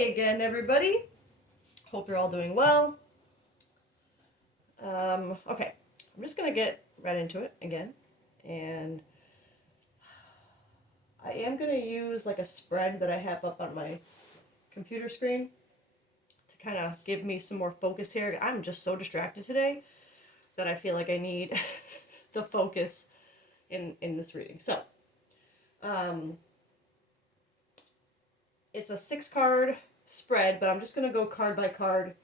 Hey again, everybody. Hope you're all doing well. Okay, I'm just gonna get right into it again, and I am gonna use like a spread that I have up on my computer screen to kind of give me some more focus here. I'm just so distracted today that I feel like I need the focus in this reading. So, um, it's a 6 card spread, but I'm just gonna go card by card,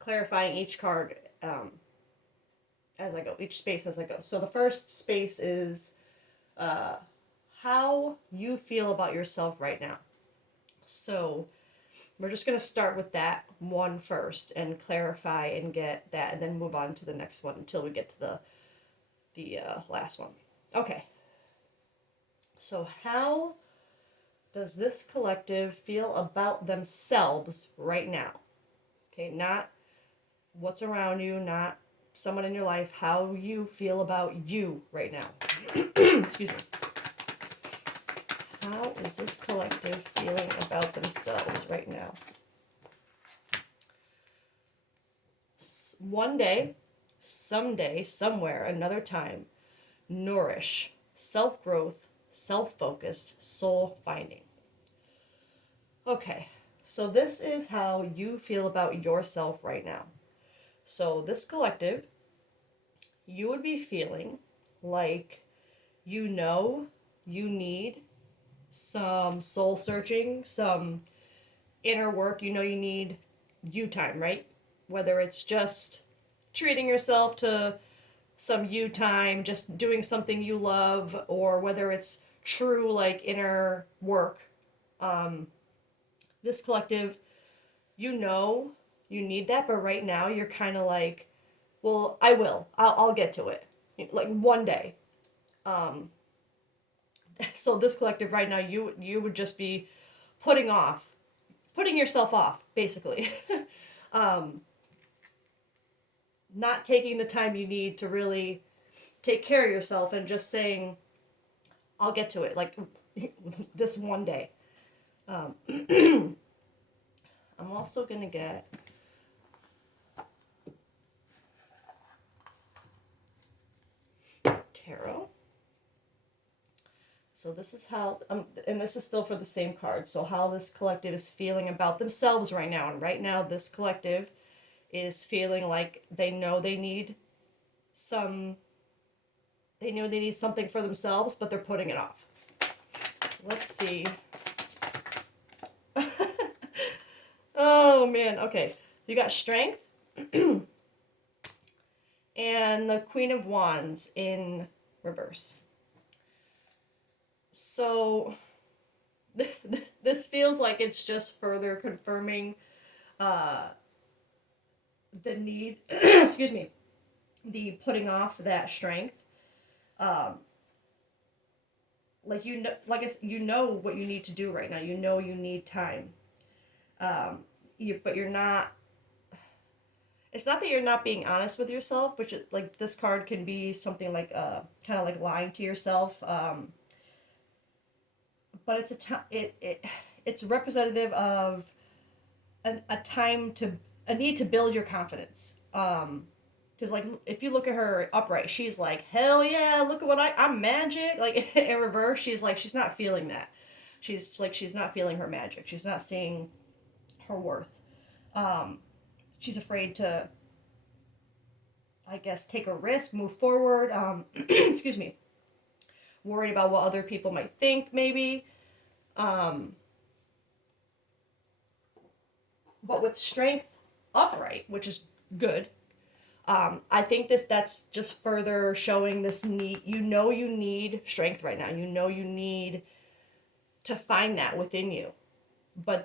clarifying each card as I go, each space as I go. So the first space is uh, how you feel about yourself right now. So we're just going to start with that one first and clarify and get that, and then move on to the next one until we get to the last one. Okay. So how does this collective feel about themselves right now? Okay, not what's around you, not someone in your life, how you feel about you right now. Excuse me. How is this collective feeling about themselves right now? One day, someday, somewhere, another time, nourish, self-growth, self-focused, soul-finding. Okay, so this is how you feel about yourself right now. So this collective, you would be feeling like you know you need some soul searching, some inner work. You know you need you time, right? Whether it's just treating yourself to some you time, just doing something you love, or whether it's true like inner work. This collective, you know you need that, but right now you're kind of like, well, I will. I'll get to it. Like one day. So this collective right now, you would just be putting yourself off, basically. Not taking the time you need to really take care of yourself and just saying, I'll get to it, like this one day. I'm also going to get tarot. So this is how, and this is still for the same card, so how this collective is feeling about themselves right now. And right now, this collective is feeling like they know they need something for themselves, but they're putting it off. Let's see. Oh man, okay. You got strength and the Queen of Wands in reverse. So this feels like it's just further confirming the need, excuse me, the putting off that strength. Like you know what you need to do right now. You know you need time. But you're not. It's not that you're not being honest with yourself, which is, like this card can be something like kind of like lying to yourself. But it's representative of a need to build your confidence. Because like if you look at her upright, she's like, hell yeah, look at I'm magic. Like in reverse, she's not feeling that. She's not feeling her magic. She's not seeing her worth. She's afraid to, I guess, take a risk, move forward. Excuse me. Worried about what other people might think, maybe. But with strength upright, which is good, I think that's just further showing this need. You know you need strength right now. You know you need to find that within you. But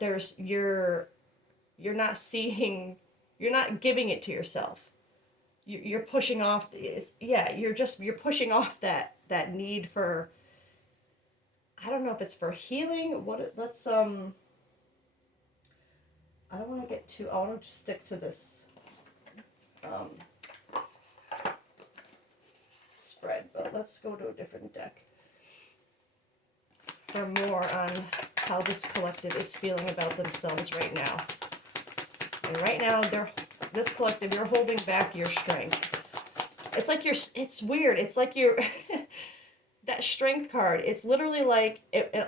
you're not seeing, you're not giving it to yourself. You're pushing off, you're pushing off that need for, I don't know if it's for healing. I don't want to get too, I want to stick to this spread, but let's go to a different deck. for more on how this collective is feeling about themselves right now. And right now, this collective, you're holding back your strength. It's like it's weird. It's like you're, that strength card, it's literally like,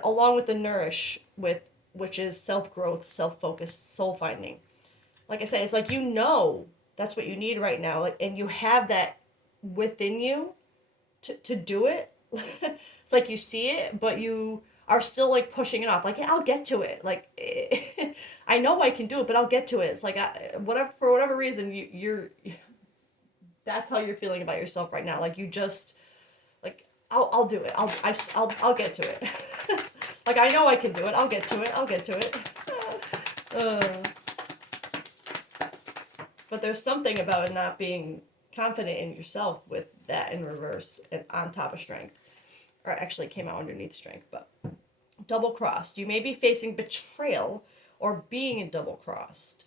along with the nourish, which is self-growth, self-focus, soul-finding. Like I said, it's like, that's what you need right now. Like, and you have that within you to do it. It's like you see it, but you are still like pushing it off. Like, yeah, I'll get to it. Like, I know I can do it, but I'll get to it. It's like, for whatever reason, you're that's how you're feeling about yourself right now. Like, you just, like, I'll do it. I'll get to it. Like, I know I can do it. I'll get to it. I'll get to it. But there's something about it not being confident in yourself with that in reverse and on top of strength. Or actually it came out underneath strength, but double crossed. You may be facing betrayal or being double crossed.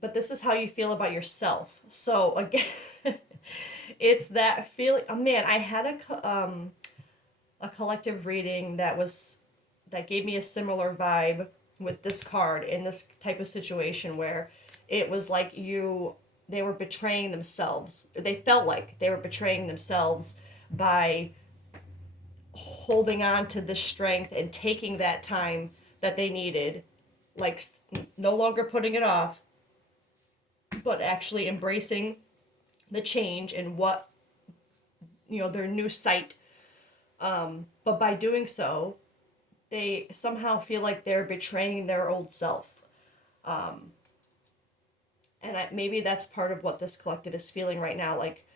But this is how you feel about yourself. So again, it's that feeling. Oh man, I had a collective reading that gave me a similar vibe with this card in this type of situation where it was like they were betraying themselves. They felt like they were betraying themselves by holding on to the strength and taking that time that they needed, like no longer putting it off, but actually embracing the change and what, their new sight. But by doing so, they somehow feel like they're betraying their old self. And maybe that's part of what this collective is feeling right now. Like,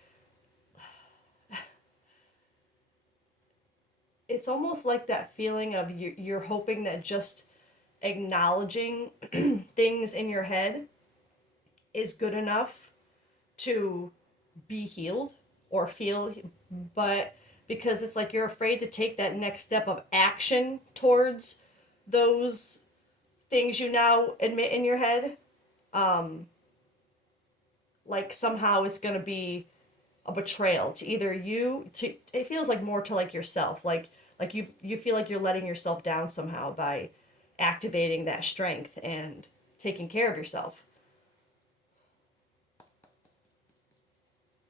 it's almost like that feeling of you're hoping that just acknowledging things in your head is good enough to be healed or feel, but because it's like you're afraid to take that next step of action towards those things you now admit in your head, like somehow it's going to be a betrayal to either it feels like more to like yourself, like you feel like you're letting yourself down somehow by activating that strength and taking care of yourself.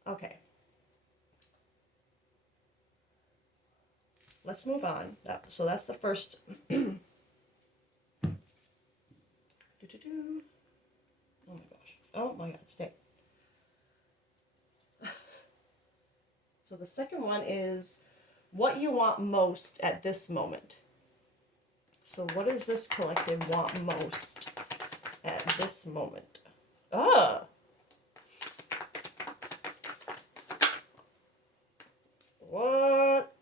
Okay. Let's move on. So that's the first. Oh my gosh. Oh my god, stay. So the second one is what you want most at this moment. So what does this collective want most at this moment? What?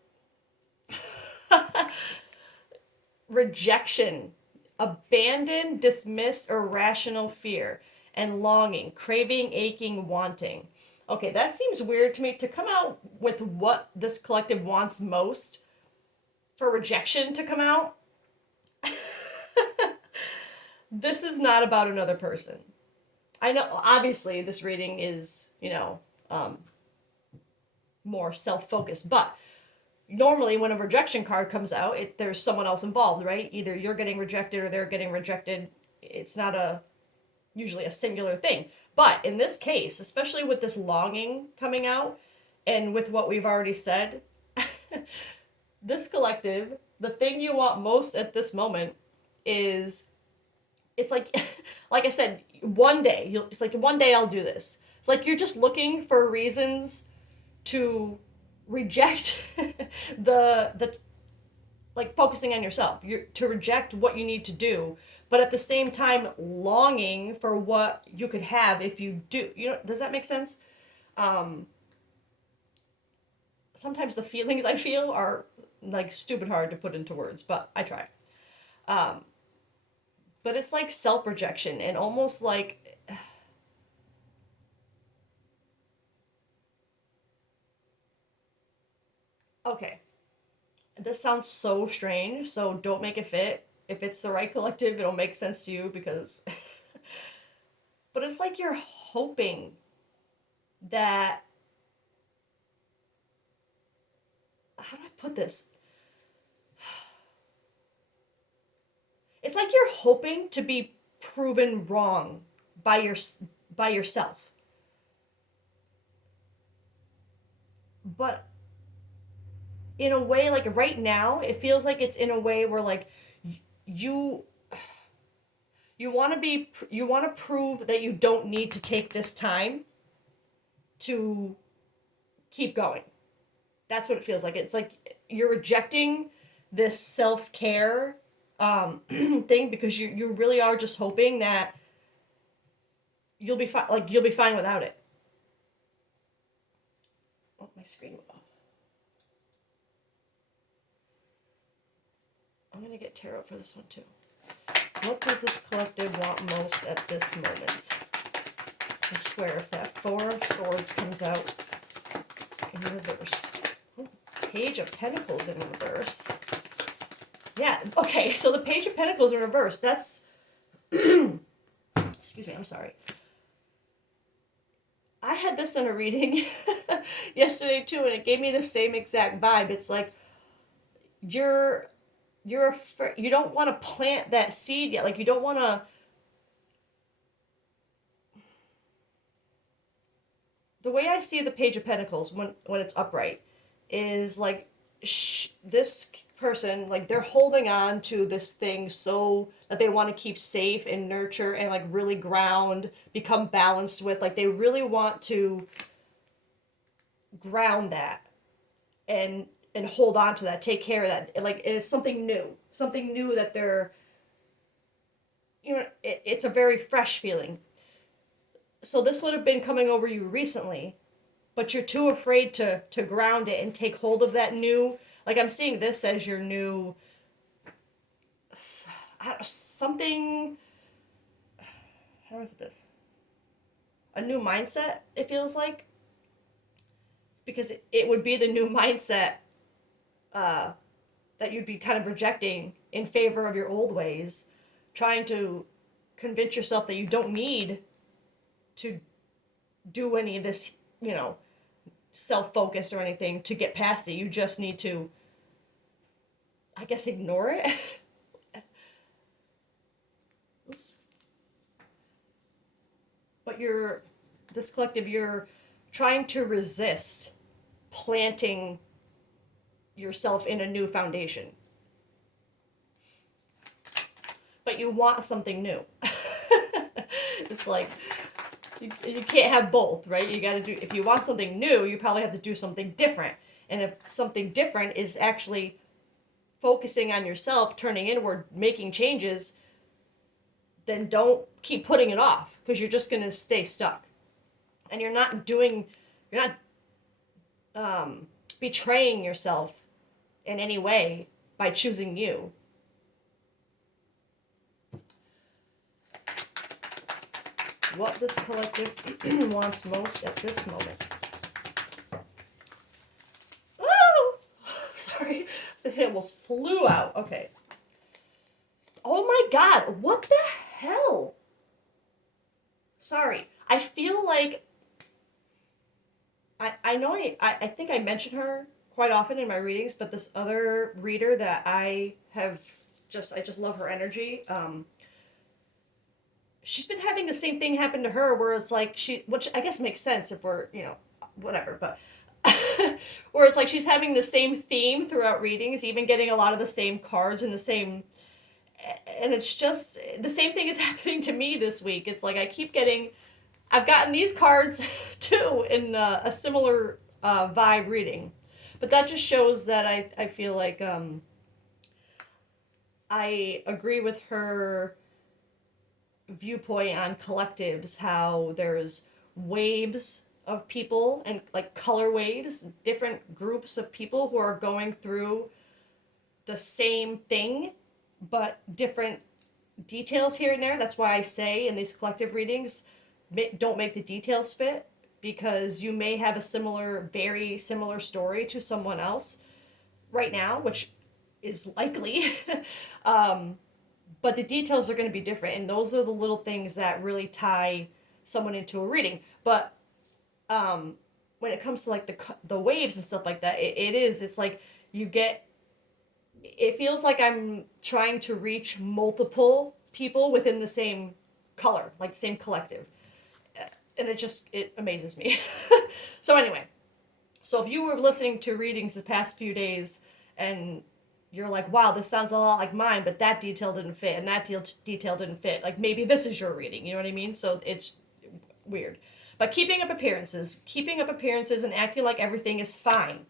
Rejection, abandoned, dismissed, irrational fear, and longing, craving, aching, wanting. Okay, that seems weird to me to come out with what this collective wants most for rejection to come out. This is not about another person. I know, obviously, this reading is, more self-focused, but normally when a rejection card comes out, there's someone else involved, right? Either you're getting rejected or they're getting rejected. It's not usually a singular thing. But in this case, especially with this longing coming out and with what we've already said, this collective, the thing you want most at this moment is, it's like, like I said, it's like one day I'll do this. It's like you're just looking for reasons to reject the like focusing on yourself. To reject what you need to do, but at the same time longing for what you could have if you do. Does that make sense? Sometimes the feelings I feel are like stupid hard to put into words, but I try. But it's like self-rejection and almost like, okay, this sounds so strange, so don't make it fit. If it's the right collective, it'll make sense to you because but it's like you're hoping that, how do I put this? hoping to be proven wrong by yourself. But in a way, like right now, it feels like it's in a way where like you you want to prove that you don't need to take this time to keep going. That's what it feels like. It's like you're rejecting this self-care thing because you really are just hoping that you'll be fine, like you'll be fine without it. Oh, my screen went off. I'm gonna get tarot for this one too. What does this collective want most at this moment? I swear, if that Four of Swords comes out in reverse. Oh, Page of Pentacles in reverse. Yeah, okay, so the Page of Pentacles in reverse, that's... Excuse me, I'm sorry. I had this in a reading yesterday too, and it gave me the same exact vibe. It's like, you don't want to plant that seed yet. Like, you don't want to... The way I see the Page of Pentacles when it's upright is like this person, like they're holding on to this thing so that they want to keep safe and nurture and like really ground, become balanced with, like they really want to ground that and hold on to that, take care of that. Like it's something new that they're, it's a very fresh feeling. So this would have been coming over you recently, but you're too afraid to ground it and take hold of that new, like I'm seeing this as your new, something, how do I put this? A new mindset, it feels like. Because it would be the new mindset that you'd be kind of rejecting in favor of your old ways, trying to convince yourself that you don't need to do any of this, self-focus or anything to get past it. You just need to, I guess, ignore it. Oops. But this collective, you're trying to resist planting yourself in a new foundation. But you want something new. It's like, you can't have both, right? You gotta do, if you want something new, you probably have to do something different. And if something different is actually focusing on yourself, turning inward, making changes, then don't keep putting it off, because you're just gonna stay stuck. And you're not betraying yourself in any way by choosing you. What this collective wants most at this moment. Oh! Sorry, the almost flew out. Okay. Oh my god, what the hell? Sorry, I feel like I know I think I mention her quite often in my readings, but this other reader that I just love her energy. She's been having the same thing happen to her where it's like which I guess makes sense if we're, whatever, but where it's like she's having the same theme throughout readings, even getting a lot of the same cards and the same, and it's just, the same thing is happening to me this week. It's like I've gotten these cards too in a similar vibe reading. But that just shows that I feel like I agree with her viewpoint on collectives, how there's waves of people and like color waves, different groups of people who are going through the same thing, but different details here and there. That's why I say in these collective readings, don't make the details fit, because you may have a very similar story to someone else right now, which is likely. But the details are going to be different, and those are the little things that really tie someone into a reading. But when it comes to like the waves and stuff like that, it's like it feels like I'm trying to reach multiple people within the same color, like the same collective. And it amazes me. So anyway, so if you were listening to readings the past few days and you're like, wow, this sounds a lot like mine, but that detail didn't fit and that detail didn't fit, like maybe this is your reading, you know what I mean? So it's weird. But keeping up appearances and acting like everything is fine.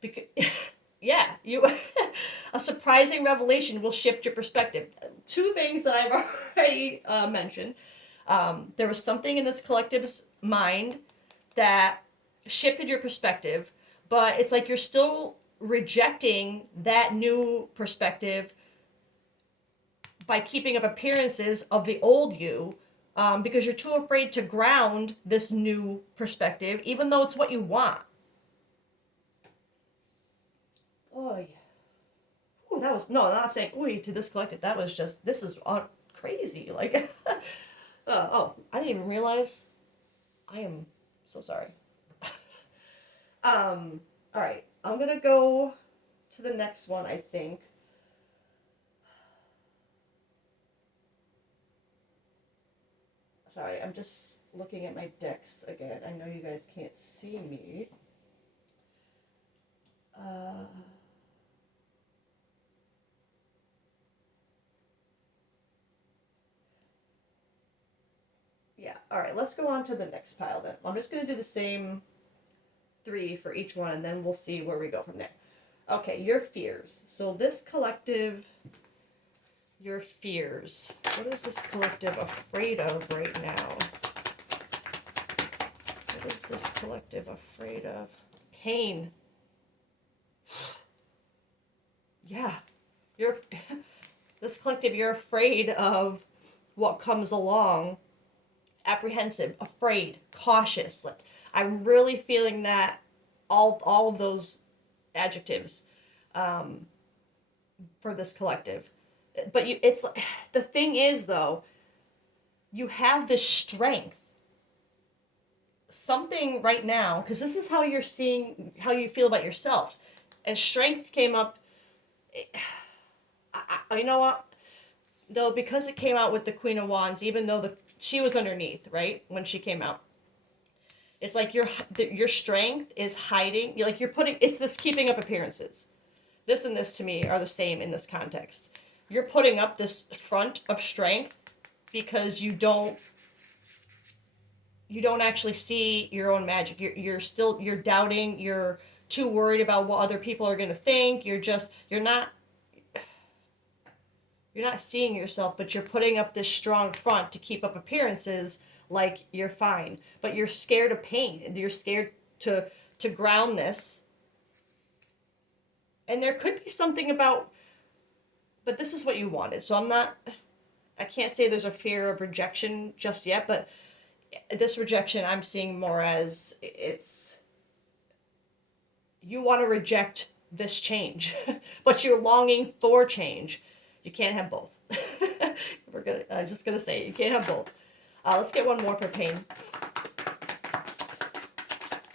Because yeah, you a surprising revelation will shift your perspective. Two things that I've already mentioned. There was something in this collective's mind that shifted your perspective, but it's like you're still rejecting that new perspective by keeping up appearances of the old you, because you're too afraid to ground this new perspective, even though it's what you want. Oh, yeah. Ooh, that was, no, I'm not saying, ooh, to this collective. That was just, this is crazy. Like, I didn't even realize. I am so sorry. All right, I'm gonna go to the next one, I think. Sorry, I'm just looking at my decks again. I know you guys can't see me. Yeah, all right, let's go on to the next pile then. I'm just going to do the same 3 for each one, and then we'll see where we go from there. Okay, your fears. So this collective, your fears. What is this collective afraid of right now? What is this collective afraid of? Pain. Yeah, you're this collective, you're afraid of what comes along. Apprehensive, afraid, cautious. Like, I'm really feeling that all of those adjectives for this collective. But it's the thing is though, you have this strength. Something right now, because this is how you're seeing how you feel about yourself, and strength came up. You know what? Though, because it came out with the Queen of Wands, even though she was underneath, right, when she came out. It's like your strength is hiding. You're putting, it's this keeping up appearances. This and this to me are the same in this context. You're putting up this front of strength because you don't actually see your own magic. You're doubting, you're too worried about what other people are going to think. You're not seeing yourself, but you're putting up this strong front to keep up appearances like you're fine. But you're scared of pain, and you're scared to ground this. And there could be something about, but this is what you wanted. So I can't say there's a fear of rejection just yet, but this rejection I'm seeing more as you want to reject this change, but you're longing for change. You can't have both. I'm just gonna say, you can't have both. Let's get one more for pain.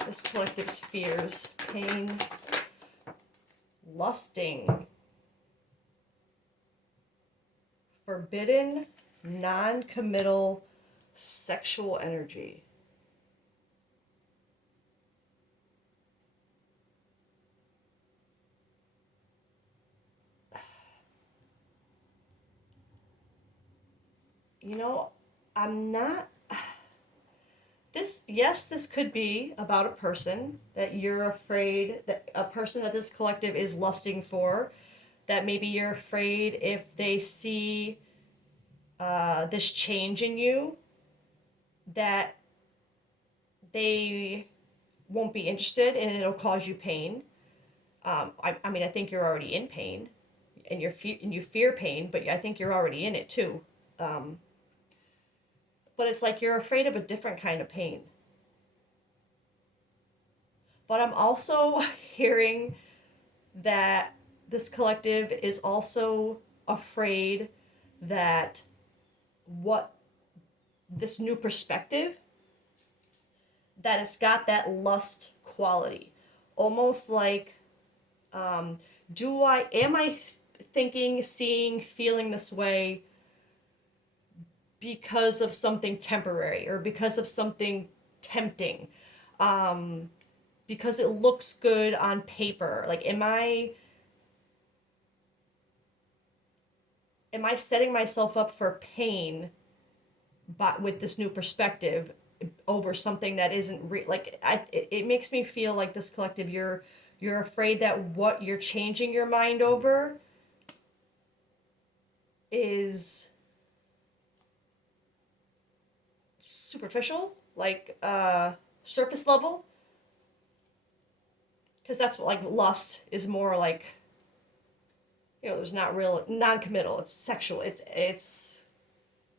This collective's fears. Pain. Lusting. Forbidden, non-committal sexual energy. You know, I'm not. This could be about a person that you're afraid, that a person that this collective is lusting for, that maybe you're afraid if they see this change in you, that they won't be interested and it'll cause you pain. I mean, I think you're already in pain, and you fear pain, but I think you're already in it too. But it's like you're afraid of a different kind of pain. But I'm also hearing that this collective is also afraid that what this new perspective, that it's got that lust quality. Almost like, am I thinking, seeing, feeling this way because of something temporary or because of something tempting, because it looks good on paper. Like, am I setting myself up for pain, but with this new perspective over something that isn't real? Like, it makes me feel like this collective, you're afraid that what you're changing your mind over is superficial, like surface level, because that's what, like, lust is more like, there's not real non-committal, it's sexual, it's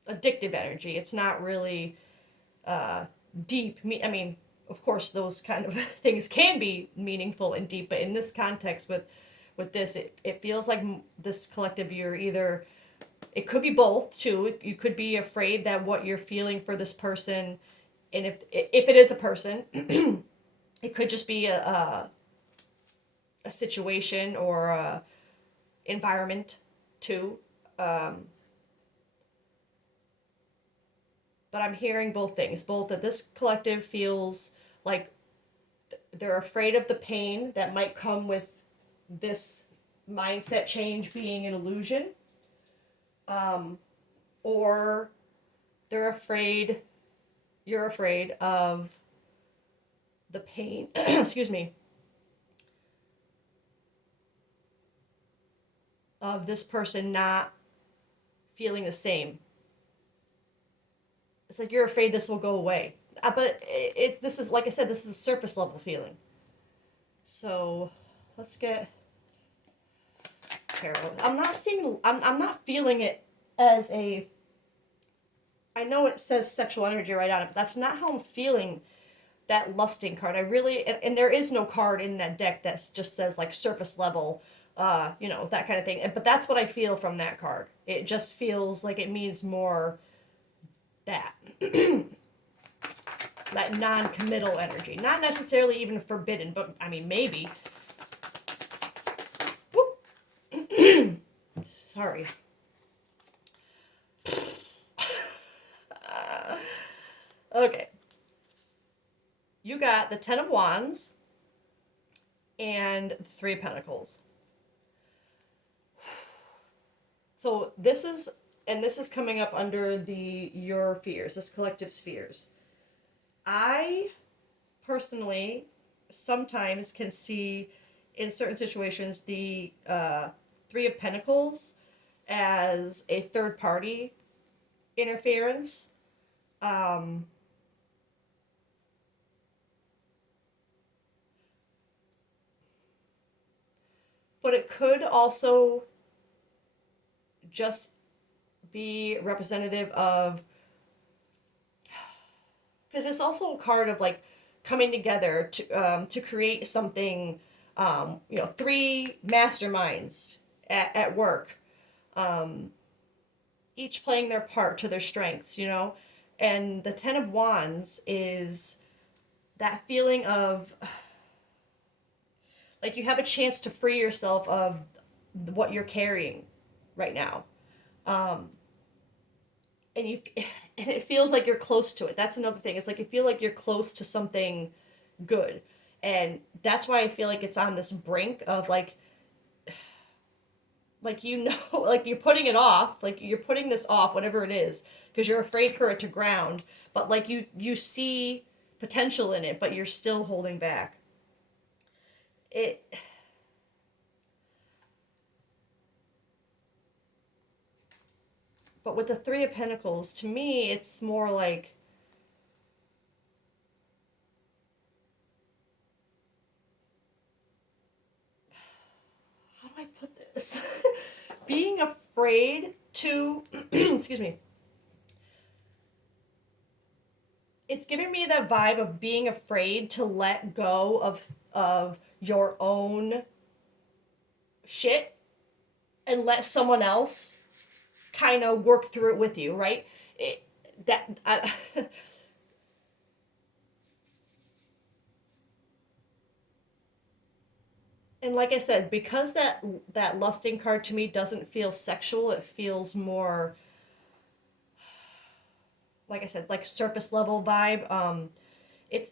addictive energy, it's not really deep. I mean, of course those kind of things can be meaningful and deep, but in this context, with this, it feels like this collective, you're either, it could be both too. You could be afraid that what you're feeling for this person, and if it is a person, it could just be a situation or a environment too. But I'm hearing both things. Both that this collective feels like they're afraid of the pain that might come with this mindset change being an illusion, or they're afraid, you're afraid of the pain, excuse me, of this person not feeling the same. It's like you're afraid this will go away. But this is, like I said, this is a surface level feeling. So let's get tarot. I'm not feeling it as a, I know it says sexual energy right on it, but that's not how I'm feeling that lusting card. I really, and there is no card in that deck that just says like surface level, that kind of thing. But that's what I feel from that card. It just feels like it means more that. That non-committal energy. Not necessarily even forbidden, but I mean, maybe. Whoop. Sorry. Okay. You got the Ten of Wands and the Three of Pentacles. So this is coming up under your fears, this collective's fears. I personally sometimes can see in certain situations the Three of Pentacles as a third party interference. But it could also just be representative of, because it's also a card of like coming together to create something, three masterminds at work, each playing their part to their strengths, and the Ten of Wands is that feeling of like you have a chance to free yourself of what you're carrying right now, and and it feels like you're close to it. That's another thing. It's like you feel like you're close to something good, and that's why I feel like it's on this brink of like like like you're putting it off, like you're putting this off, whatever it is, because you're afraid for it to ground, but like you see potential in it, but you're still holding back. But with the Three of Pentacles, to me, it's more like, how do I put this? Being afraid to, excuse me, it's giving me that vibe of being afraid to let go of your own shit and let someone else kind of work through it with you, right? And like I said, because that lusting card to me doesn't feel sexual, it feels more like I said, like surface level vibe.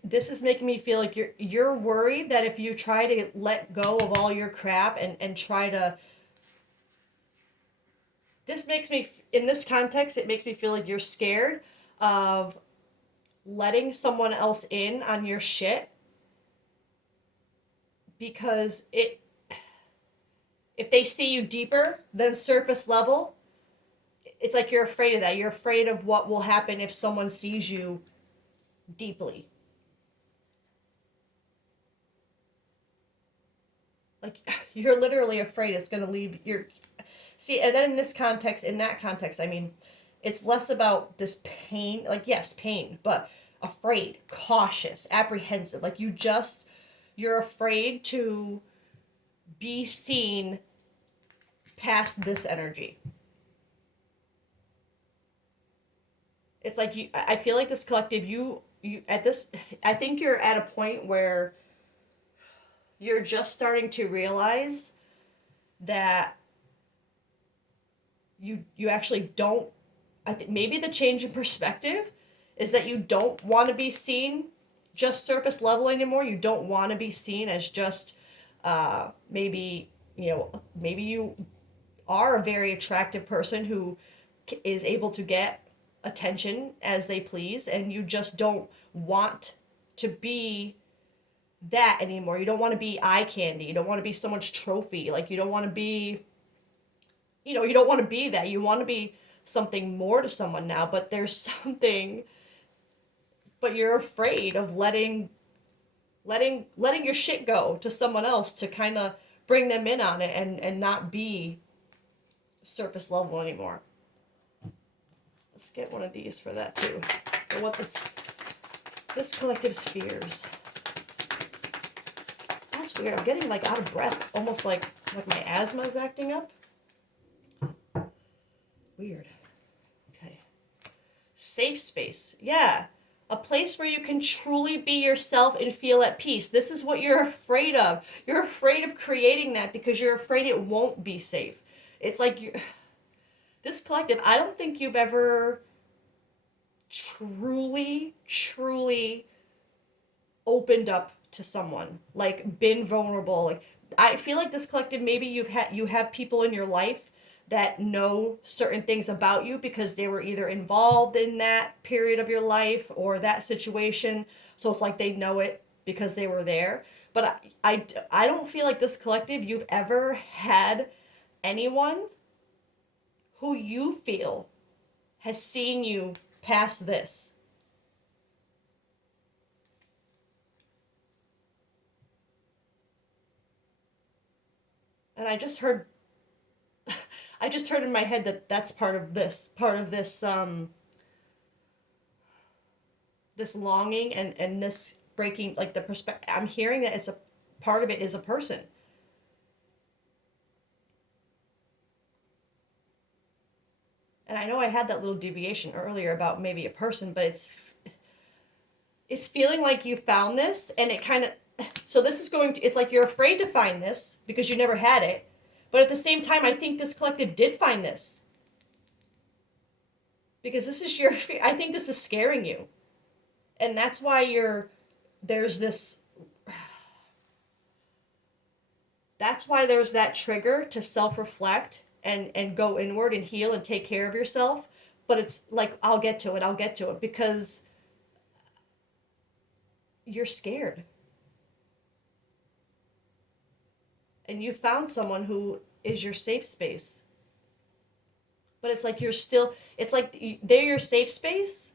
This is making me feel like you're worried that if you try to let go of all your crap and try to, this makes me, in this context, it makes me feel like you're scared of letting someone else in on your shit, because if they see you deeper than surface level, it's like you're afraid of that. You're afraid of what will happen if someone sees you deeply. Like, you're literally afraid it's going to leave your... See, and then in this context, in that context, I mean, it's less about this pain, like, yes, pain, but afraid, cautious, apprehensive. Like, you're afraid to be seen past this energy. It's like I feel like this collective, you at this, I think you're at a point where you're just starting to realize that you actually don't, I think maybe the change in perspective is that you don't want to be seen just surface level anymore. You don't want to be seen as just maybe you are a very attractive person who is able to get attention as they please, and you just don't want to be that anymore. You don't want to be eye candy. You don't want to be someone's trophy. Like, you don't want to be, you don't want to be that. You want to be something more to someone now, but there's something, but you're afraid of letting your shit go to someone else to kind of bring them in on it and not be surface level anymore. Let's get one of these for that too. For what this collective's fears. That's weird. I'm getting like out of breath, almost like my asthma is acting up. Weird. Okay. Safe space. Yeah. A place where you can truly be yourself and feel at peace. This is what you're afraid of. You're afraid of creating that because you're afraid it won't be safe. It's like this collective, I don't think you've ever truly opened up to someone, like been vulnerable. Like, I feel like this collective, maybe you have people in your life that know certain things about you because they were either involved in that period of your life or that situation. So it's like they know it because they were there. But I don't feel like this collective, you've ever had anyone who you feel has seen you past this. And I just heard in my head that that's part of this this longing and this breaking, like the perspective. I'm hearing that it's a part of it is a person. And I know I had that little deviation earlier about maybe a person, but it's feeling like you found this, and it kind of, so this is going to, it's like you're afraid to find this because you never had it. But at the same time, I think this collective did find this. Because this is your, I think this is scaring you. And that's why there's this, that's why there's that trigger to self-reflect and go inward and heal and take care of yourself. But it's like, I'll get to it because you're scared. And you found someone who is your safe space. But it's like it's like they're your safe space,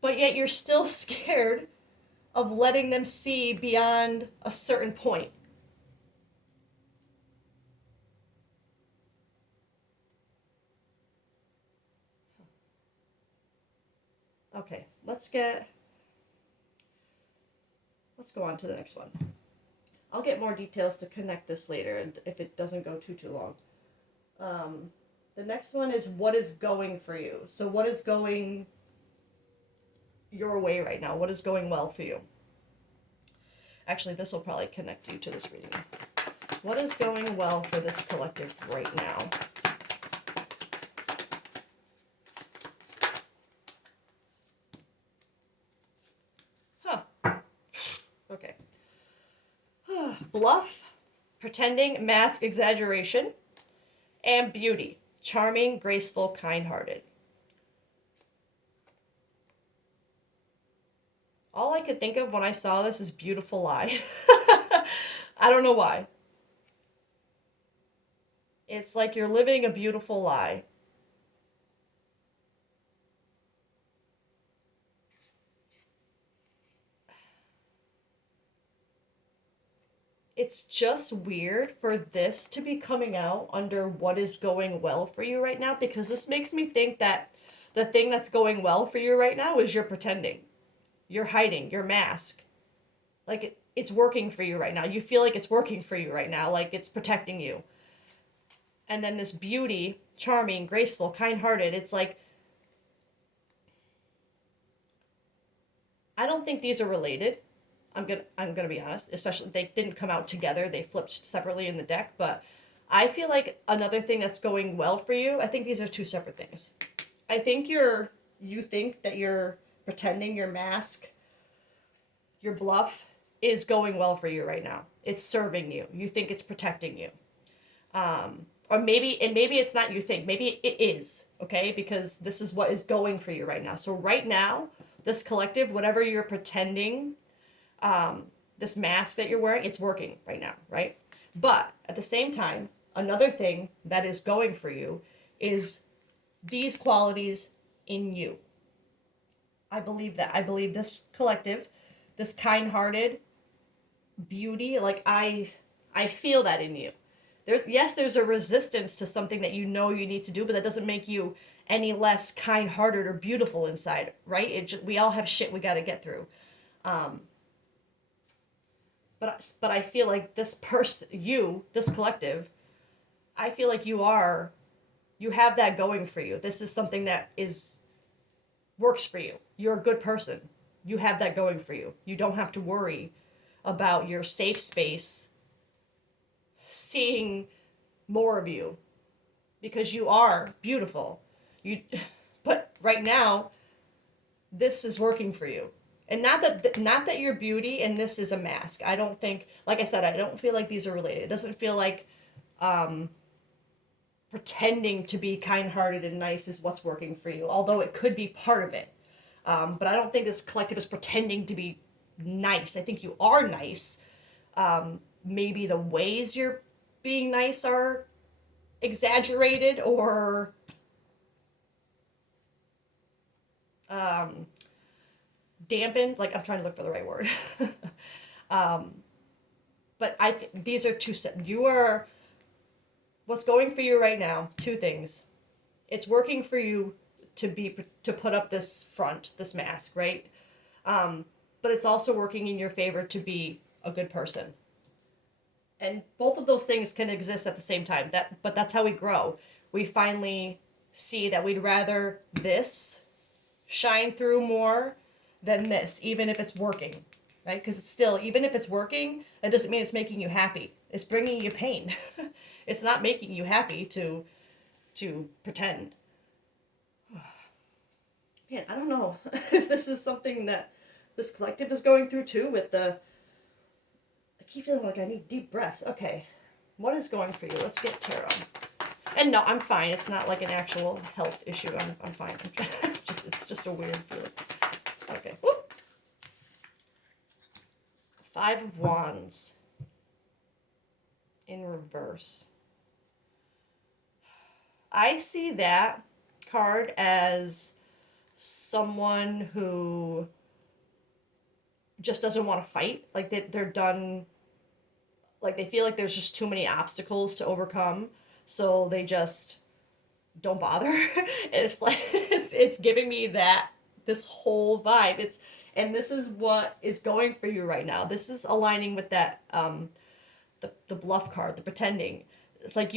but yet you're still scared of letting them see beyond a certain point. Okay, let's go on to the next one. I'll get more details to connect this later, and if it doesn't go too long. The next one is what is going for you. So what is going your way right now? What is going well for you? Actually, this will probably connect you to this reading. What is going well for this collective right now? bluff, pretending, mask, exaggeration, and beauty, charming, graceful, kind-hearted. All I could think of when I saw this is beautiful lie. I don't know why. It's like you're living a beautiful lie. It's just weird for this to be coming out under what is going well for you right now, because this makes me think that the thing that's going well for you right now is you're pretending. You're hiding, your mask. Like it's working for you right now. You feel like it's working for you right now, like it's protecting you. And then this beauty, charming, graceful, kind-hearted, it's like I don't think these are related. I'm gonna be honest. Especially they didn't come out together. They flipped separately in the deck, but I feel like another thing that's going well for you. I think these are two separate things. I think you think that you're pretending, your mask, your bluff is going well for you right now. It's serving you. You think it's protecting you. Or maybe it's not you think. Maybe it is, okay? Because this is what is going for you right now. So right now, this collective, whatever you're pretending, this mask that you're wearing, it's working right now, right? But at the same time, another thing that is going for you is these qualities in you. I believe that. I believe this collective, this kind-hearted beauty, like I feel that in you. There's a resistance to something that you know you need to do, but that doesn't make you any less kind-hearted or beautiful inside, right? We all have shit we got to get through. But I feel like this person, this collective, I feel like you have that going for you. This is something that works for you. You're a good person. You have that going for you. You don't have to worry about your safe space seeing more of you, because you are beautiful. But right now, this is working for you. And not that your beauty and this is a mask. I don't think, like I said, I don't feel like these are related. It doesn't feel like pretending to be kind-hearted and nice is what's working for you, although it could be part of it. But I don't think this collective is pretending to be nice. I think you are nice. Maybe the ways you're being nice are exaggerated or dampened. Like, I'm trying to look for the right word. But these are what's going for you right now, two things. It's working for you to put up this front, this mask, right? But it's also working in your favor to be a good person. And both of those things can exist at the same time. But that's how we grow. We finally see that we'd rather this shine through more than this, even if it's working, right? Because it's still, even if it's working, that doesn't mean it's making you happy. It's bringing you pain. It's not making you happy to pretend. Man, I don't know if this is something that this collective is going through too with I keep feeling like I need deep breaths. Okay, what is going for you? Let's get tarot. And no, I'm fine. It's not like an actual health issue. I'm fine. It's just a weird feeling. Okay. Whoop. 5 of Wands in reverse. I see that card as someone who just doesn't want to fight. Like they're done. Like they feel like there's just too many obstacles to overcome, so they just don't bother. And it's like it's giving me this whole vibe. And this is what is going for you right now. This is aligning with that the bluff card, the pretending. It's like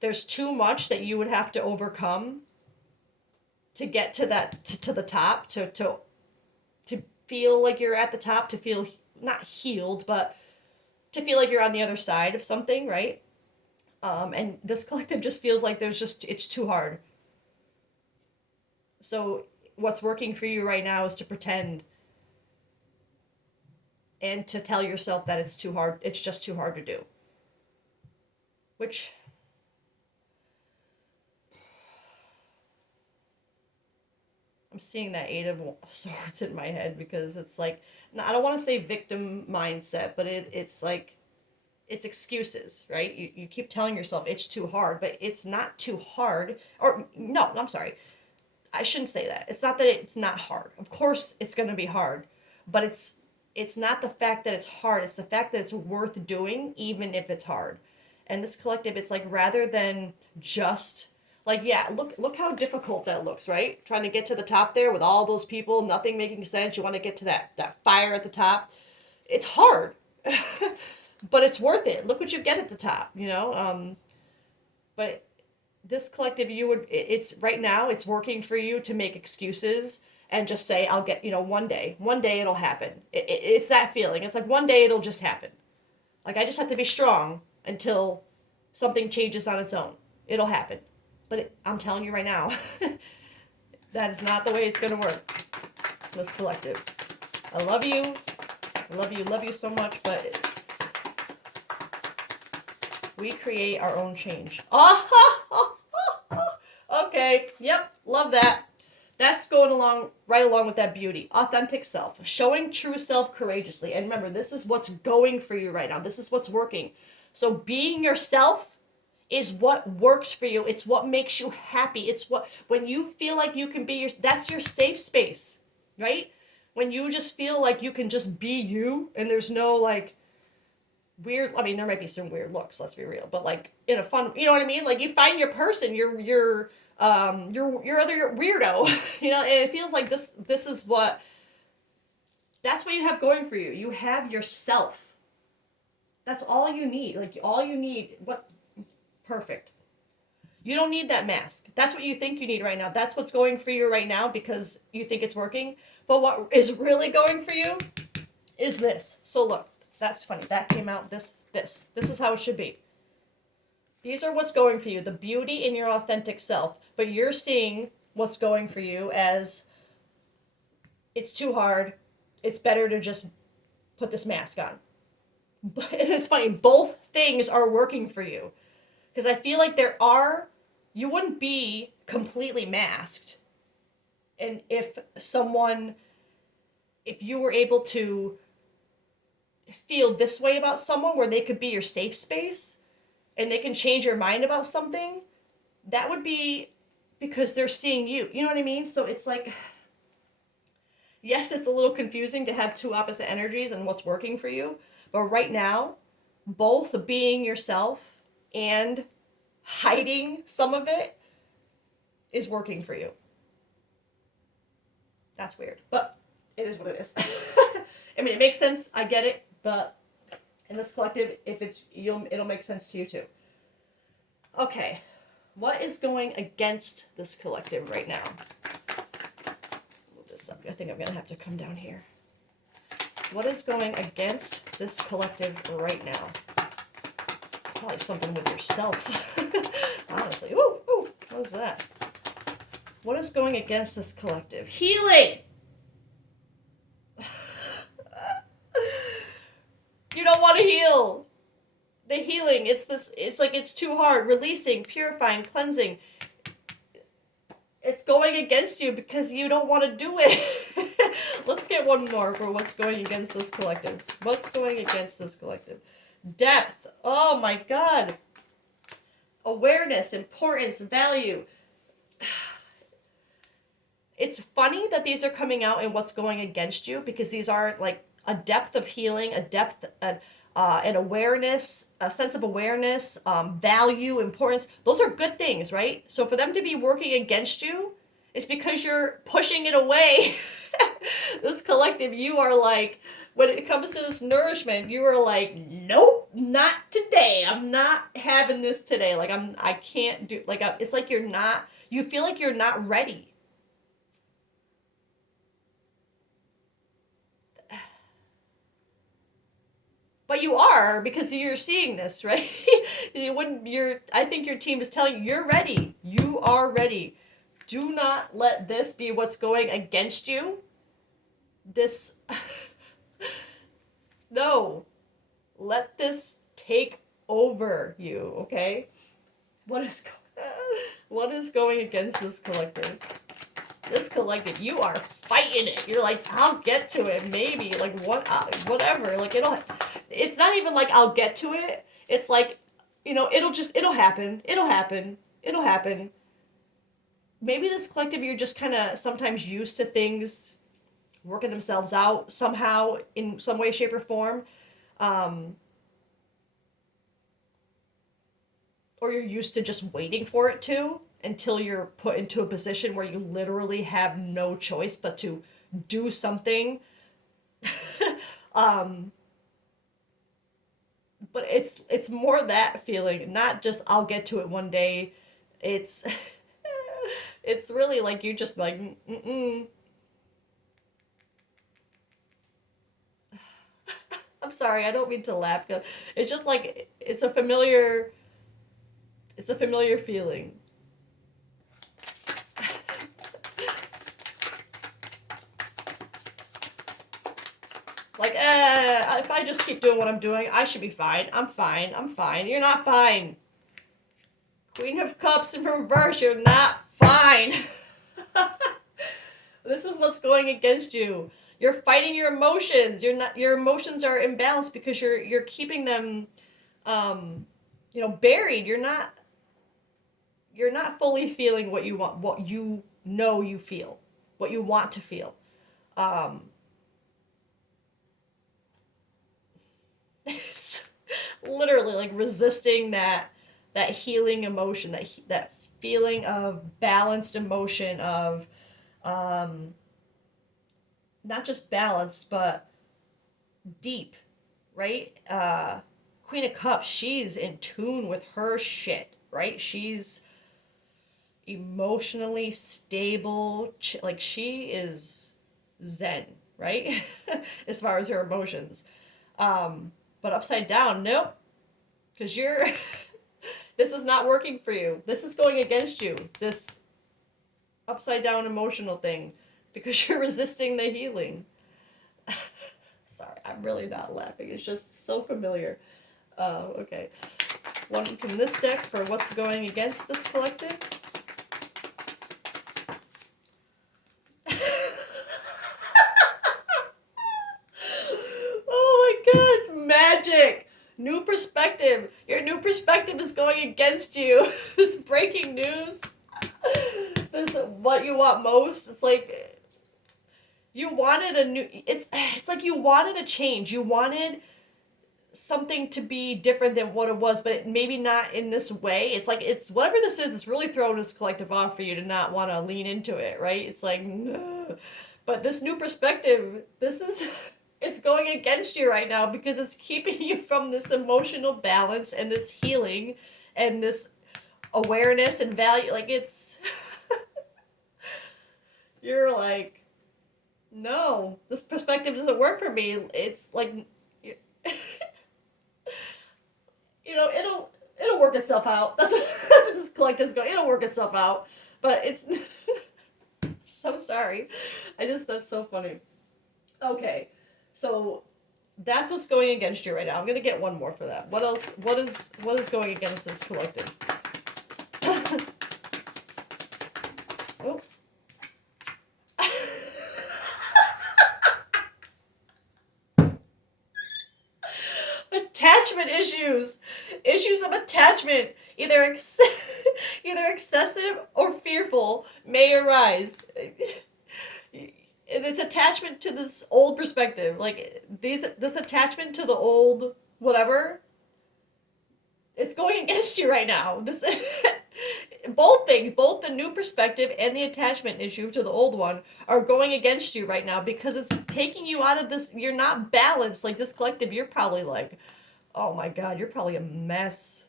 there's too much that you would have to overcome to get to the top, to feel like you're at the top, to feel not healed, but to feel like you're on the other side of something, right? And this collective just feels like it's too hard. So what's working for you right now is to pretend and to tell yourself that it's too hard, it's just too hard to do. Which, I'm seeing that Eight of Swords in my head because it's like, I don't want to say victim mindset, but it's like, it's excuses, right? You keep telling yourself it's too hard, but it's not too hard. Or, no, I'm sorry. I shouldn't say that. It's not that it's not hard. Of course it's going to be hard, but it's not the fact that it's hard. It's the fact that it's worth doing, even if it's hard. And this collective, it's like, rather than just like, yeah, look how difficult that looks, right? Trying to get to the top there with all those people, nothing making sense. You want to get to that fire at the top. It's hard, but it's worth it. Look what you get at the top, you know? But this collective, it's right now, it's working for you to make excuses and just say, I'll get, one day it'll happen. It's that feeling. It's like one day it'll just happen. Like, I just have to be strong until something changes on its own. It'll happen. But I'm telling you right now, that is not the way it's going to work. This collective. I love you. Love you so much, but we create our own change. Okay, yep, love that. That's going right along with that beauty. Authentic self. Showing true self courageously. And remember, this is what's going for you right now. This is what's working. So being yourself is what works for you. It's what makes you happy. It's when you feel like you can be that's your safe space, right? When you just feel like you can just be you and there's no like weird, I mean, there might be some weird looks, let's be real, but like in a fun, you know what I mean? Like you find your person, your other weirdo, and it feels like this is that's what you have going for you. You have yourself. That's all you need. Like all you need, perfect. You don't need that mask. That's what you think you need right now. That's what's going for you right now because you think it's working. But what is really going for you is this. So look, that's funny. That came out this is how it should be. These are what's going for you, the beauty in your authentic self. But you're seeing what's going for you as it's too hard. It's better to just put this mask on. But it is funny. Both things are working for you. Because I feel like you wouldn't be completely masked. And if you were able to feel this way about someone where they could be your safe space and they can change your mind about something, that would be because they're seeing you. You know what I mean? So it's like, yes, it's a little confusing to have two opposite energies and what's working for you. But right now, both being yourself and hiding some of it is working for you. That's weird, but it is what it is. I mean, it makes sense. I get it, but in this collective, it'll make sense to you too. Okay, what is going against this collective right now? Move this up. I think I'm gonna have to come down here. What is going against this collective right now? Probably something with yourself. Honestly. Ooh, what was that? What is going against this collective? Healing! You don't want to heal. The healing, it's like it's too hard. Releasing, purifying, cleansing. It's going against you because you don't want to do it. Let's get one more for what's going against this collective. What's going against this collective? Depth. Oh my God. Awareness, importance, value. It's funny that these are coming out in what's going against you because these are like a depth of healing, a depth, an awareness, a sense of awareness, value, importance. Those are good things, right? So for them to be working against you, it's because you're pushing it away. This collective, you are like, when it comes to this nourishment, you are like, nope, not today. I'm not having this today. Like I can't do, like, it's like you feel like you're not ready. But you are, because you're seeing this, right? I think your team is telling you, you're ready. You are ready. Do not let this be what's going against you. This, No. Let this take over you, okay? What is what is going against this collective? This collective, you are fighting it. You're like, I'll get to it, maybe. Like, what, whatever. Like, it's not even like I'll get to it. It's like, it'll happen. It'll happen. It'll happen. Maybe this collective, you're just kind of sometimes used to things working themselves out somehow in some way, shape, or form. Um, or you're used to just waiting for it to until you're put into a position where you literally have no choice but to do something. um, but it's more that feeling, not just I'll get to it one day. It's it's really like you just like mm-mm. I'm sorry, I don't mean to laugh. It's just like it's a familiar feeling. Like, if I just keep doing what I'm doing, I should be fine. I'm fine. I'm fine. You're not fine. Queen of Cups in reverse, you're not fine. This is what's going against you. You're fighting your emotions. Your emotions are imbalanced because you're keeping them buried. You're not fully feeling what you want, what you feel, what you want to feel. Um it's literally like resisting that healing emotion, that feeling of balanced emotion of um not just balanced but deep, right? Queen of Cups, she's in tune with her shit, right? She's emotionally stable, like she is zen, right? As far as her emotions. But upside down, nope, because you're this is not working for you. This is going against you. This upside down emotional thing because you're resisting the healing. Sorry, I'm really not laughing. It's just so familiar. Okay. One from this deck for what's going against this collective. Oh my god, it's magic! New perspective. Your new perspective is going against you. This breaking news. This what you want most. It's like you wanted a new. It's like you wanted a change. You wanted something to be different than what it was, but maybe not in this way. It's like it's whatever this is. It's really throwing this collective off for you to not want to lean into it, right? It's like no. But this new perspective, this is it's going against you right now because it's keeping you from this emotional balance and this healing and this awareness and value. Like it's you're like no, this perspective doesn't work for me. It's like it'll work itself out. That's what this collective's going. It'll work itself out. But it's so sorry. That's so funny. Okay. So that's what's going against you right now. I'm gonna get one more for that. What else what is going against this collective? Oh. Attachment issues. Issues of attachment, either excessive or fearful, may arise. And it's attachment to this old perspective. Like this attachment to the old whatever, it's going against you right now. This both things, both the new perspective and the attachment issue to the old one are going against you right now because it's taking you out of this. You're not balanced. Like this collective, you're probably like, oh my god, you're probably a mess.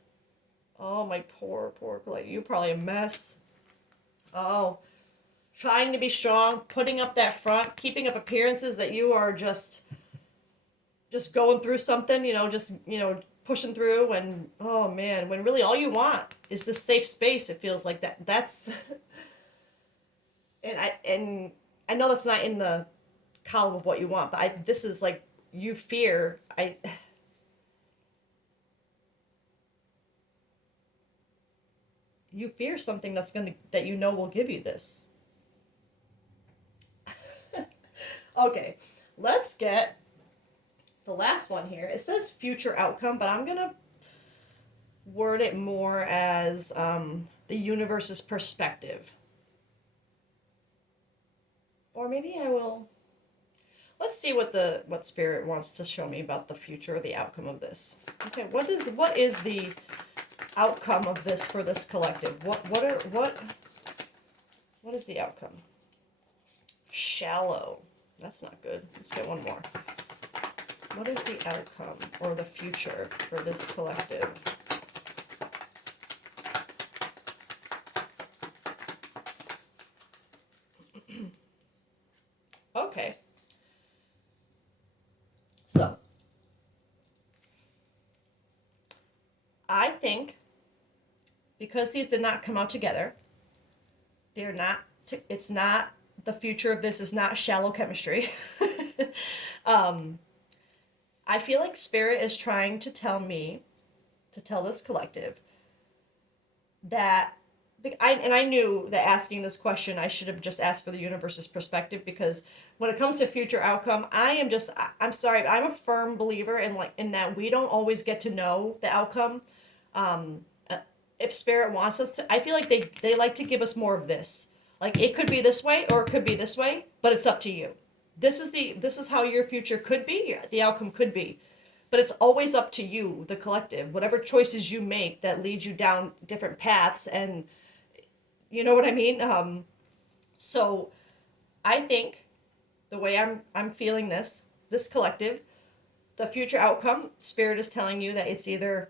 Oh my poor collective, you're probably a mess. Oh, trying to be strong, putting up that front, keeping up appearances that you are just going through something, just, pushing through and oh man, when really all you want is this safe space, it feels like that's and I know that's not in the column of what you want, but this is like you fear, you fear something that you know will give you this. Okay, let's get the last one here. It says future outcome, but I'm gonna word it more as the universe's perspective. Or maybe I will. Let's see what spirit wants to show me about the future or the outcome of this. Okay, what is the outcome of this for this collective? What is the outcome? Shallow. That's not good. Let's get one more. What is the outcome or the future for this collective? Okay. So, I think because these did not come out together, it's not, the future of this is not shallow chemistry. I feel like Spirit is trying to tell this collective that, I knew that asking this question, I should have just asked for the universe's perspective, because when it comes to future outcome, I'm sorry, I'm a firm believer in that we don't always get to know the outcome. If Spirit wants us to, I feel like they like to give us more of this. Like, it could be this way or it could be this way, but it's up to you. This is how your future could be, the outcome could be. But it's always up to you, the collective, whatever choices you make that lead you down different paths, and you know what I mean? So I think the way I'm feeling this collective, the future outcome, Spirit is telling you that it's either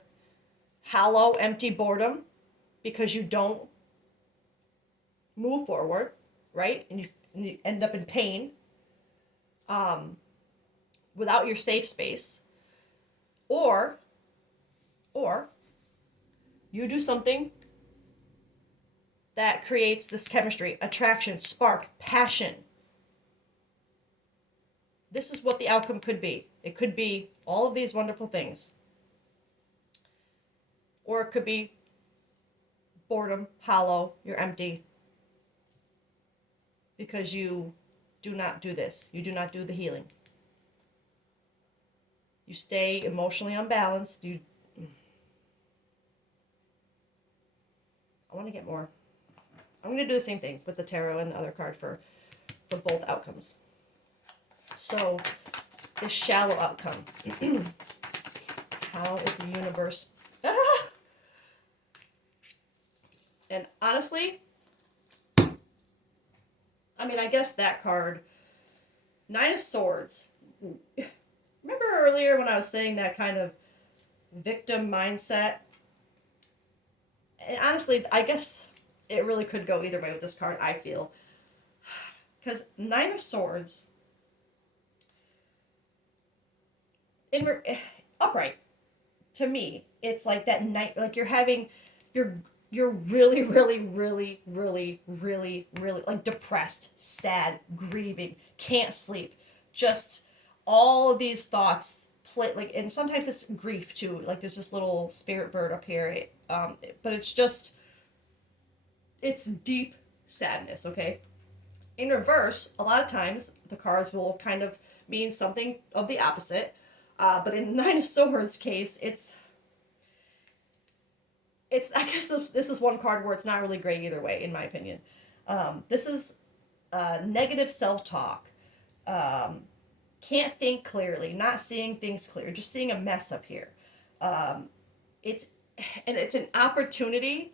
hollow, empty boredom because you don't move forward, right? And you end up in pain without your safe space, or you do something that creates this chemistry, attraction, spark, passion. This is what the outcome could be. It could be all of these wonderful things. Or it could be boredom, hollow, you're empty. Because you do not do this. You do not do the healing. You stay emotionally unbalanced. I want to get more. I'm going to do the same thing with the tarot and the other card for both outcomes. So, this shallow outcome. How is the universe... Ah! And honestly, I mean, I guess that card, 9 of Swords. Remember earlier when I was saying that kind of victim mindset? And honestly, I guess it really could go either way with this card, I feel. Because 9 of Swords, upright, to me, it's like that night, like you're really, really, really, really, really, really, like, depressed, sad, grieving, can't sleep. Just all of these thoughts play, like, and sometimes it's grief too. Like, there's this little spirit bird up here. But it's deep sadness, okay? In reverse, a lot of times the cards will kind of mean something of the opposite. But in Nine of Swords case, it's I guess this is one card where it's not really great either way, in my opinion. This is negative self-talk. Can't think clearly, not seeing things clear, just seeing a mess up here. It's an opportunity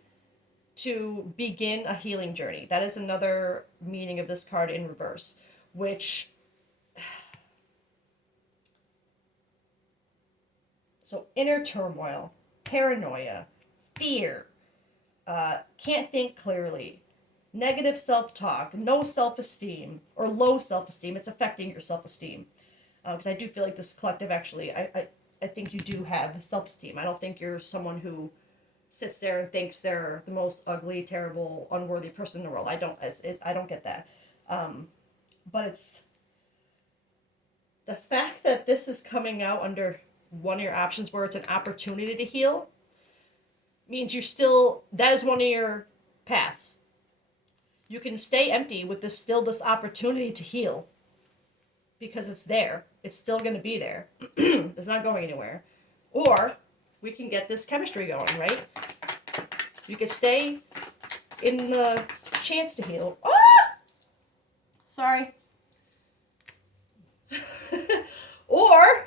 to begin a healing journey. That is another meaning of this card in reverse, which... So inner turmoil, paranoia, fear, can't think clearly, negative self-talk, no self-esteem, or low self-esteem. It's affecting your self-esteem. Because I do feel like this collective, actually, I think you do have self-esteem. I don't think you're someone who sits there and thinks they're the most ugly, terrible, unworthy person in the world. I don't get that. But it's... The fact that this is coming out under one of your options where it's an opportunity to heal means you still, that is one of your paths. You can stay empty with this opportunity to heal because it's there. It's still going to be there. It's not going anywhere. Or we can get this chemistry going, right? You can stay in the chance to heal. Ah! Sorry. Or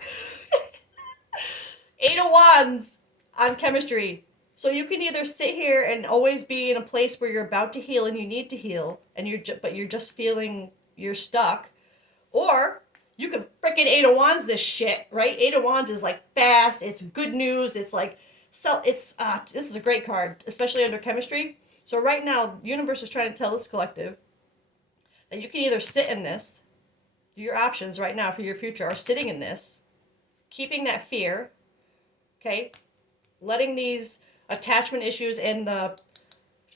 Eight of Wands on chemistry. So you can either sit here and always be in a place where you're about to heal and you need to heal, and but you're just feeling you're stuck, or you can freaking Eight of Wands this shit, right? Eight of Wands is like fast. It's good news. It's like this is a great card, especially under chemistry. So right now, the universe is trying to tell this collective that you can either sit in this. Your options right now for your future are sitting in this, keeping that fear, okay, letting these attachment issues and the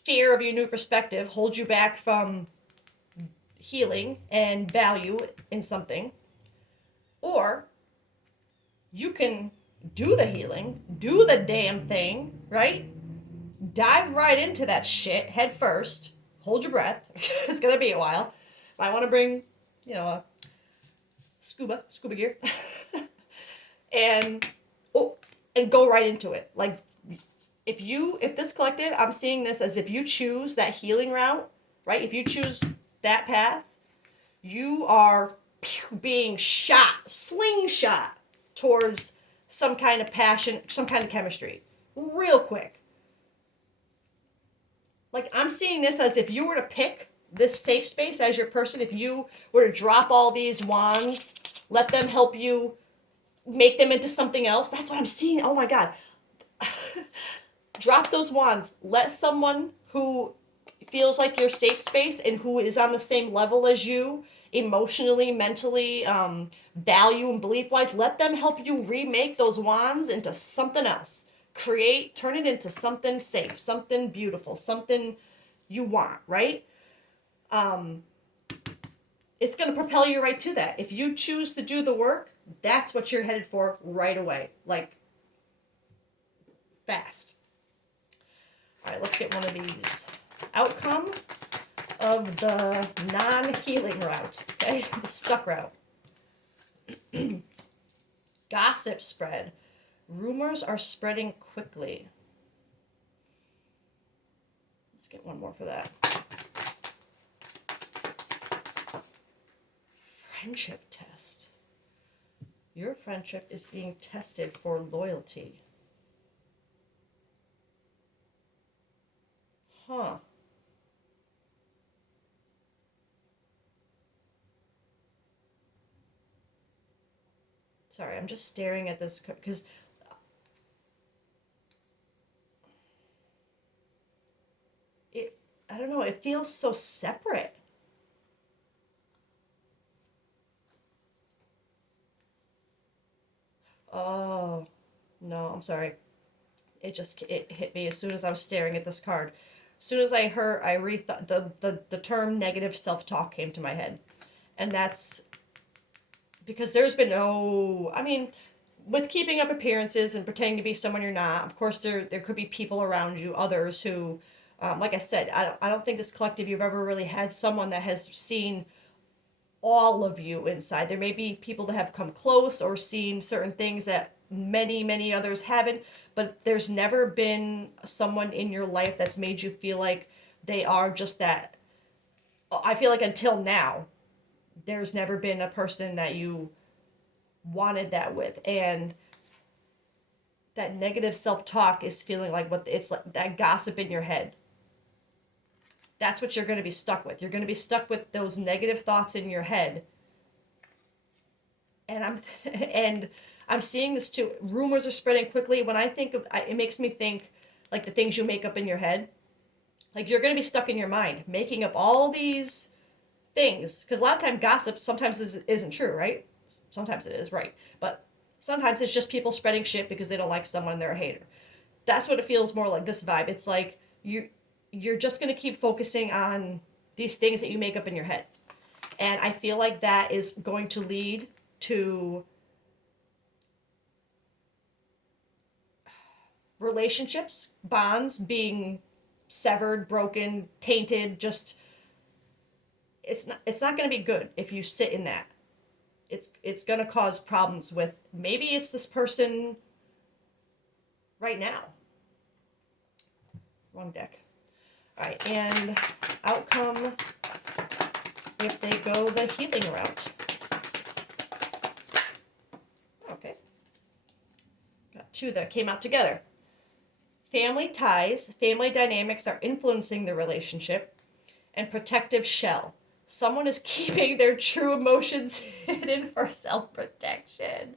fear of your new perspective hold you back from healing and value in something. Or you can do the healing, do the damn thing, right? Dive right into that shit head first. Hold your breath. It's going to be a while. I want to bring, a scuba gear. and go right into it. Like, if this collective, I'm seeing this as if you choose that healing route, right? If you choose that path, you are being slingshot towards some kind of passion, some kind of chemistry, real quick. Like, I'm seeing this as if you were to pick this safe space as your person, if you were to drop all these wands, let them help you make them into something else. That's what I'm seeing. Oh my God. Drop those wands. Let someone who feels like your safe space and who is on the same level as you, emotionally, mentally, value and belief wise, let them help you remake those wands into something else. Turn it into something safe, something beautiful, something you want, right? It's going to propel you right to that. If you choose to do the work, that's what you're headed for right away. Like, fast. All right, let's get one of these. Outcome of the non-healing route, okay? The stuck route. Gossip spread. Rumors are spreading quickly. Let's get one more for that. Friendship test. Your friendship is being tested for loyalty. Huh. Sorry, I'm just staring at this because I don't know, it feels so separate. Oh, no, I'm sorry. It hit me as soon as I was staring at this card. As soon as I the term negative self-talk came to my head. And that's because there's been with keeping up appearances and pretending to be someone you're not, of course there could be people around you, others who, like I said, I don't think this collective you've ever really had someone that has seen all of you inside. There may be people that have come close or seen certain things that many others haven't, but there's never been someone in your life that's made you feel like they are just that. I feel like until now, there's never been a person that you wanted that with, and that negative self-talk is feeling like it's like that gossip in your head. That's what you're going to be stuck with. You're going to be stuck with those negative thoughts in your head. And I'm seeing this too. Rumors are spreading quickly. When I think of it, makes me think like the things you make up in your head. Like, you're going to be stuck in your mind making up all these things, because a lot of time gossip sometimes isn't true, right? Sometimes it is, right? But sometimes it's just people spreading shit because they don't like someone, they're a hater. That's what it feels more like, this vibe. It's like you're just going to keep focusing on these things that you make up in your head. And I feel like that is going to lead to relationships, bonds being severed, broken, tainted, just it's not going to be good if you sit in that. It's going to cause problems with, maybe it's this person right now. Wrong deck. All right, and outcome if they go the healing route. Okay. Got two that came out together. Family ties, family dynamics are influencing the relationship, and protective shell. Someone is keeping their true emotions hidden for self-protection.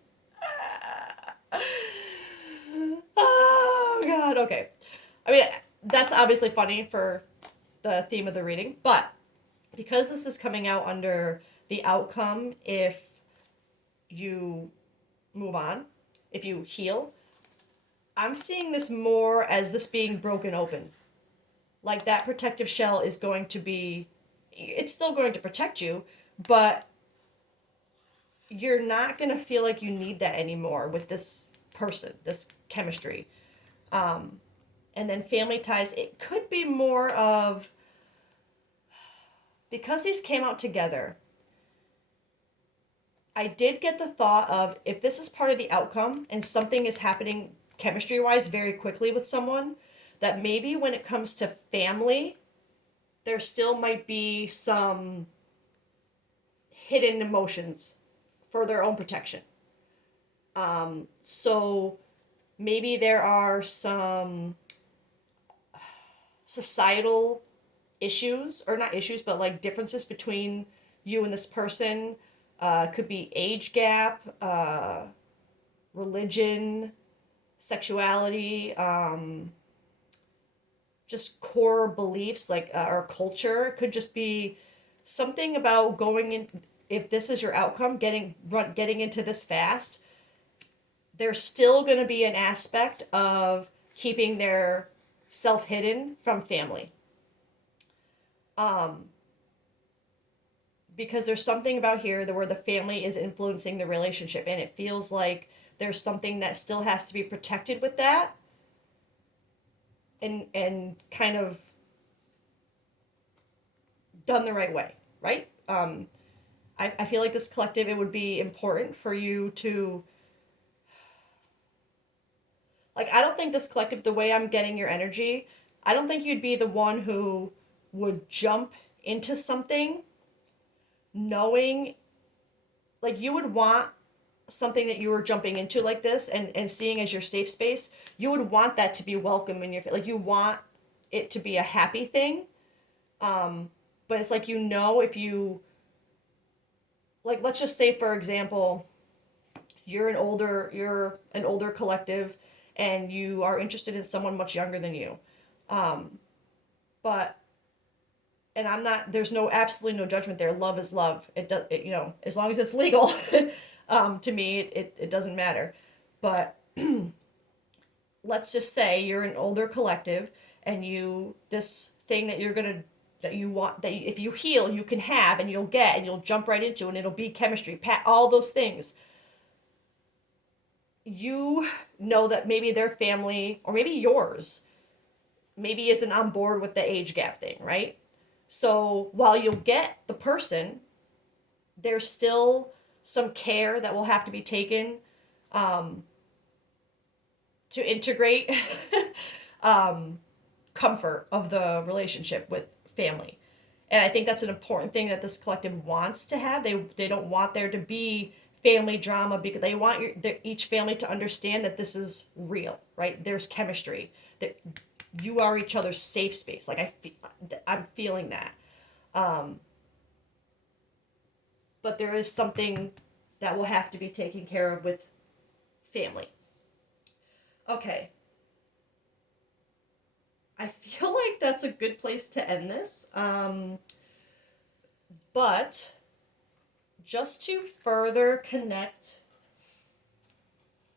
Oh, God. Okay. I mean, that's obviously funny for the theme of the reading, but because this is coming out under the outcome if you move on, if you heal, I'm seeing this more as this being broken open. Like that protective shell is going to be, it's still going to protect you, but you're not going to feel like you need that anymore with this person, this chemistry. And then family ties, it could be more of, because these came out together, I did get the thought of, if this is part of the outcome and something is happening chemistry-wise very quickly with someone, that maybe when it comes to family, there still might be some hidden emotions for their own protection. So maybe there are some societal issues, or not issues, but like differences between you and this person. Could be age gap, religion, sexuality, just core beliefs, like our culture. It could just be something about going in. If this is your outcome, getting into this fast, there's still going to be an aspect of keeping their self hidden from family. Because there's something about here where the family is influencing the relationship, and it feels like there's something that still has to be protected with that, and kind of done the right way, right? I feel like this collective, it would be important for you to, like, I don't think this collective, the way I'm getting your energy, I don't think you'd be the one who would jump into something knowing, like, you would want something that you were jumping into like this and seeing as your safe space, you would want that to be welcome in your, like, you want it to be a happy thing. But it's like, if you, like, let's just say, for example, you're an older collective and you are interested in someone much younger than you. But, and I'm not, there's absolutely no judgment there. Love is love. It does, as long as it's legal, to me, it doesn't matter. But let's just say you're an older collective and this thing that you want, that if you heal, you can have, and you'll get, and you'll jump right into, and it'll be chemistry, all those things. You know that maybe their family, or maybe yours, maybe isn't on board with the age gap thing, right? So while you'll get the person, there's still some care that will have to be taken to integrate comfort of the relationship with family. And I think that's an important thing that this collective wants to have. They don't want there to be family drama, because they want each family to understand that this is real, right? There's chemistry, that you are each other's safe space. Like, I'm feeling that. But there is something that will have to be taken care of with family. Okay. I feel like that's a good place to end this. But just to further connect,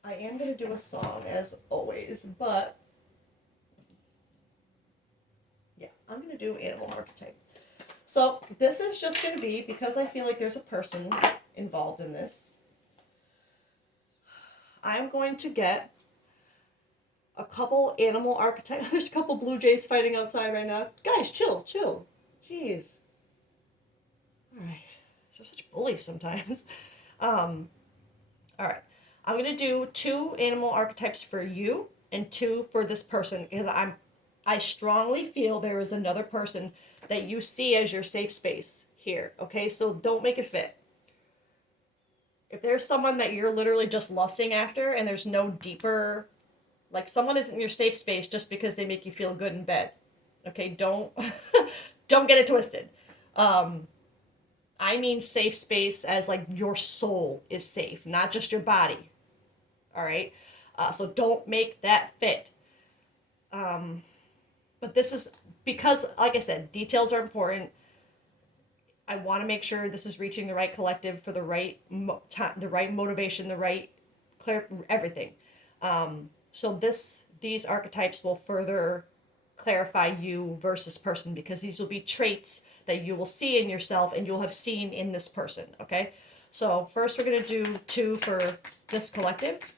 I am going to do a song as always, but yeah, I'm going to do Animal Archetype. So this is just going to be, because I feel like there's a person involved in this, I'm going to get a couple animal archetypes. There's a couple blue jays fighting outside right now. Guys, chill, chill. Jeez. All right. They're such bullies sometimes. All right. I'm going to do 2 animal archetypes for you and 2 for this person because I strongly feel there is another person that you see as your safe space here. Okay? So don't make it fit. If there's someone that you're literally just lusting after and there's no deeper, like someone isn't your safe space just because they make you feel good in bed. Okay? Don't don't get it twisted. I mean safe space as like your soul is safe, not just your body. All right? So don't make that fit. But this is because, like I said, details are important. I want to make sure this is reaching the right collective for the right the right motivation, the right clear everything. So these archetypes will further clarify you versus person because these will be traits that you will see in yourself and you'll have seen in this person. Okay, so first we're gonna do 2 for this collective.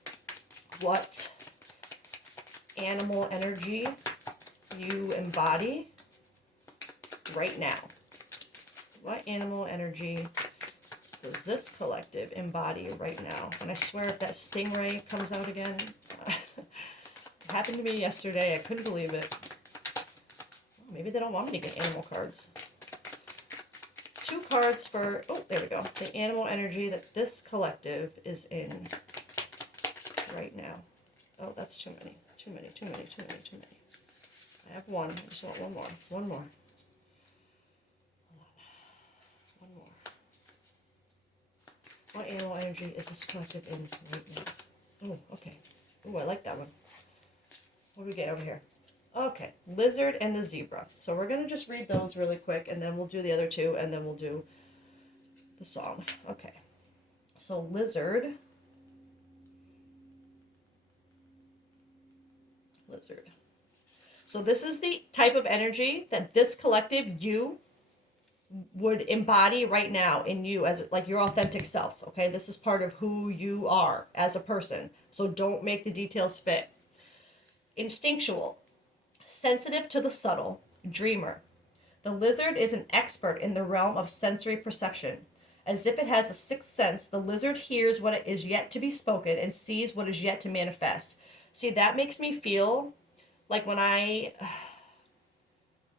What animal energy you embody right now? What animal energy does this collective embody right now? And I swear if that stingray comes out again, it happened to me yesterday. I couldn't believe it. Maybe they don't want me to get animal cards. 2 cards for, oh, there we go. The animal energy that this collective is in right now. Oh, that's too many. Too many. I have 1. I just want 1 more. 1 more. One more. What animal energy is this collective in right now? Oh, okay. Oh, I like that one. What do we get over here? Okay, lizard and the zebra. So we're going to just read those really quick, and then we'll do the other 2, and then we'll do the song. Okay. So lizard. So this is the type of energy that this collective, you, would embody right now in you as like your authentic self. Okay, this is part of who you are as a person. So don't make the details fit. Instinctual, sensitive to the subtle, dreamer. The lizard is an expert in the realm of sensory perception. As if it has a sixth sense, the lizard hears what is yet to be spoken and sees what is yet to manifest. See, that makes me feel like when I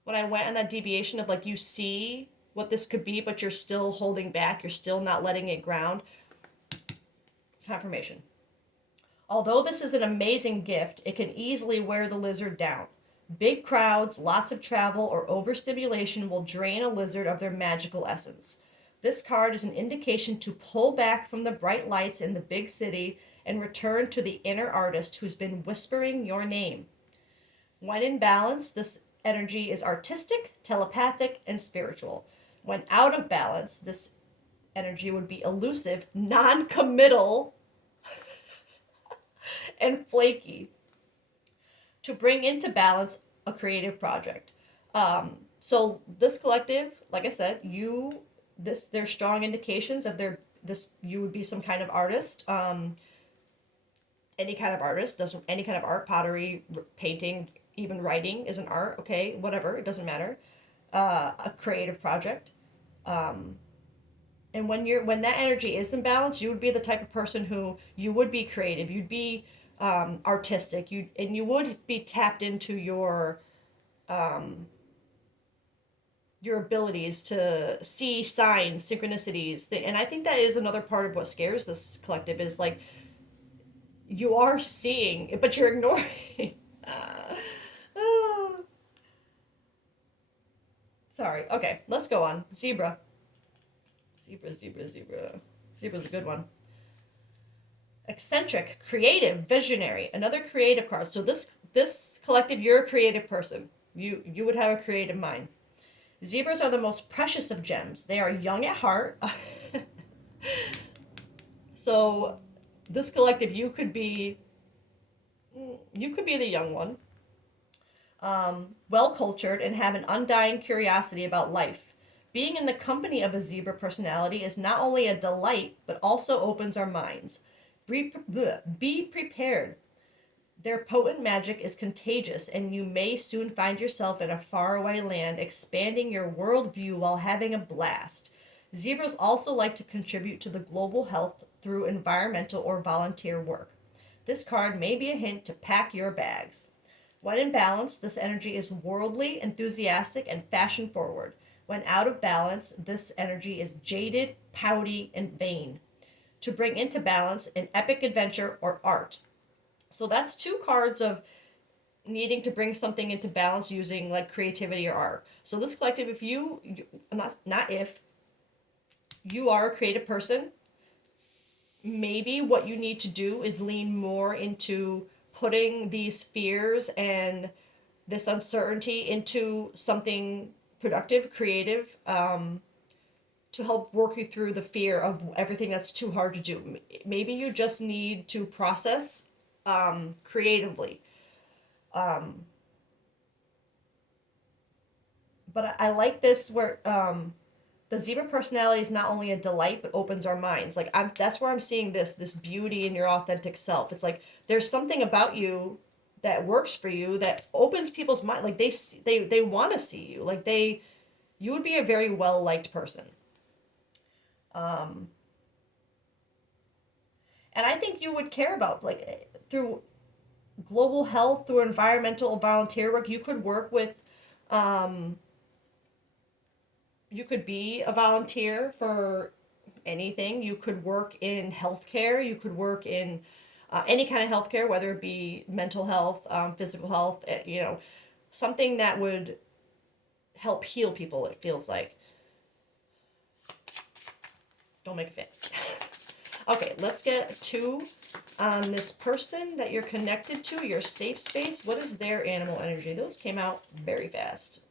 went on that deviation of like you see what this could be, but you're still holding back, you're still not letting it ground. Confirmation. Although this is an amazing gift, it can easily wear the lizard down. Big crowds, lots of travel, or overstimulation will drain a lizard of their magical essence. This card is an indication to pull back from the bright lights in the big city and return to the inner artist who's been whispering your name. When in balance, this energy is artistic, telepathic, and spiritual. When out of balance, this energy would be elusive, non-committal, and flaky. To bring into balance a creative project. So this collective, like I said, there's strong indications of you would be some kind of artist. Any kind of artist, any kind of art, pottery, painting, even writing is an art, okay, whatever, it doesn't matter. A creative project. And when that energy is in balance, you would be the type of person who you would be creative, you'd be artistic, you would be tapped into your abilities to see signs, synchronicities, and I think that is another part of what scares this collective is like you are seeing, but you're ignoring. Sorry. Okay, let's go on. Zebra. Zebra's a good one. Eccentric, creative, visionary. Another creative card. So this collective, you're a creative person. You would have a creative mind. Zebras are the most precious of gems. They are young at heart. So this collective, you could be the young one. Well cultured and have an undying curiosity about life. Being in the company of a zebra personality is not only a delight, but also opens our minds. Be prepared. Their potent magic is contagious, and you may soon find yourself in a faraway land, expanding your worldview while having a blast. Zebras also like to contribute to the global health through environmental or volunteer work. This card may be a hint to pack your bags. When in balance, this energy is worldly, enthusiastic, and fashion forward. When out of balance, this energy is jaded, pouty, and vain. To bring into balance, an epic adventure or art. So that's two cards of needing to bring something into balance using like creativity or art. So this collective, if you not if you are a creative person, maybe what you need to do is lean more into putting these fears and this uncertainty into something productive, creative, to help work you through the fear of everything that's too hard to do. Maybe you just need to process creatively. But I like this where the zebra personality is not only a delight but opens our minds. Like that's where I'm seeing this beauty in your authentic self. It's like there's something about you that works for you that opens people's mind. Like they want to see you. Like you would be a very well liked person. And I think you would care about like through global health, through environmental volunteer work. You could work with you could be a volunteer for anything. You could work in healthcare. You could work in any kind of healthcare, whether it be mental health, physical health, something that would help heal people, it feels like. Don't make a fit. Okay, let's get two on this person that you're connected to, your safe space. What is their animal energy? Those came out very fast.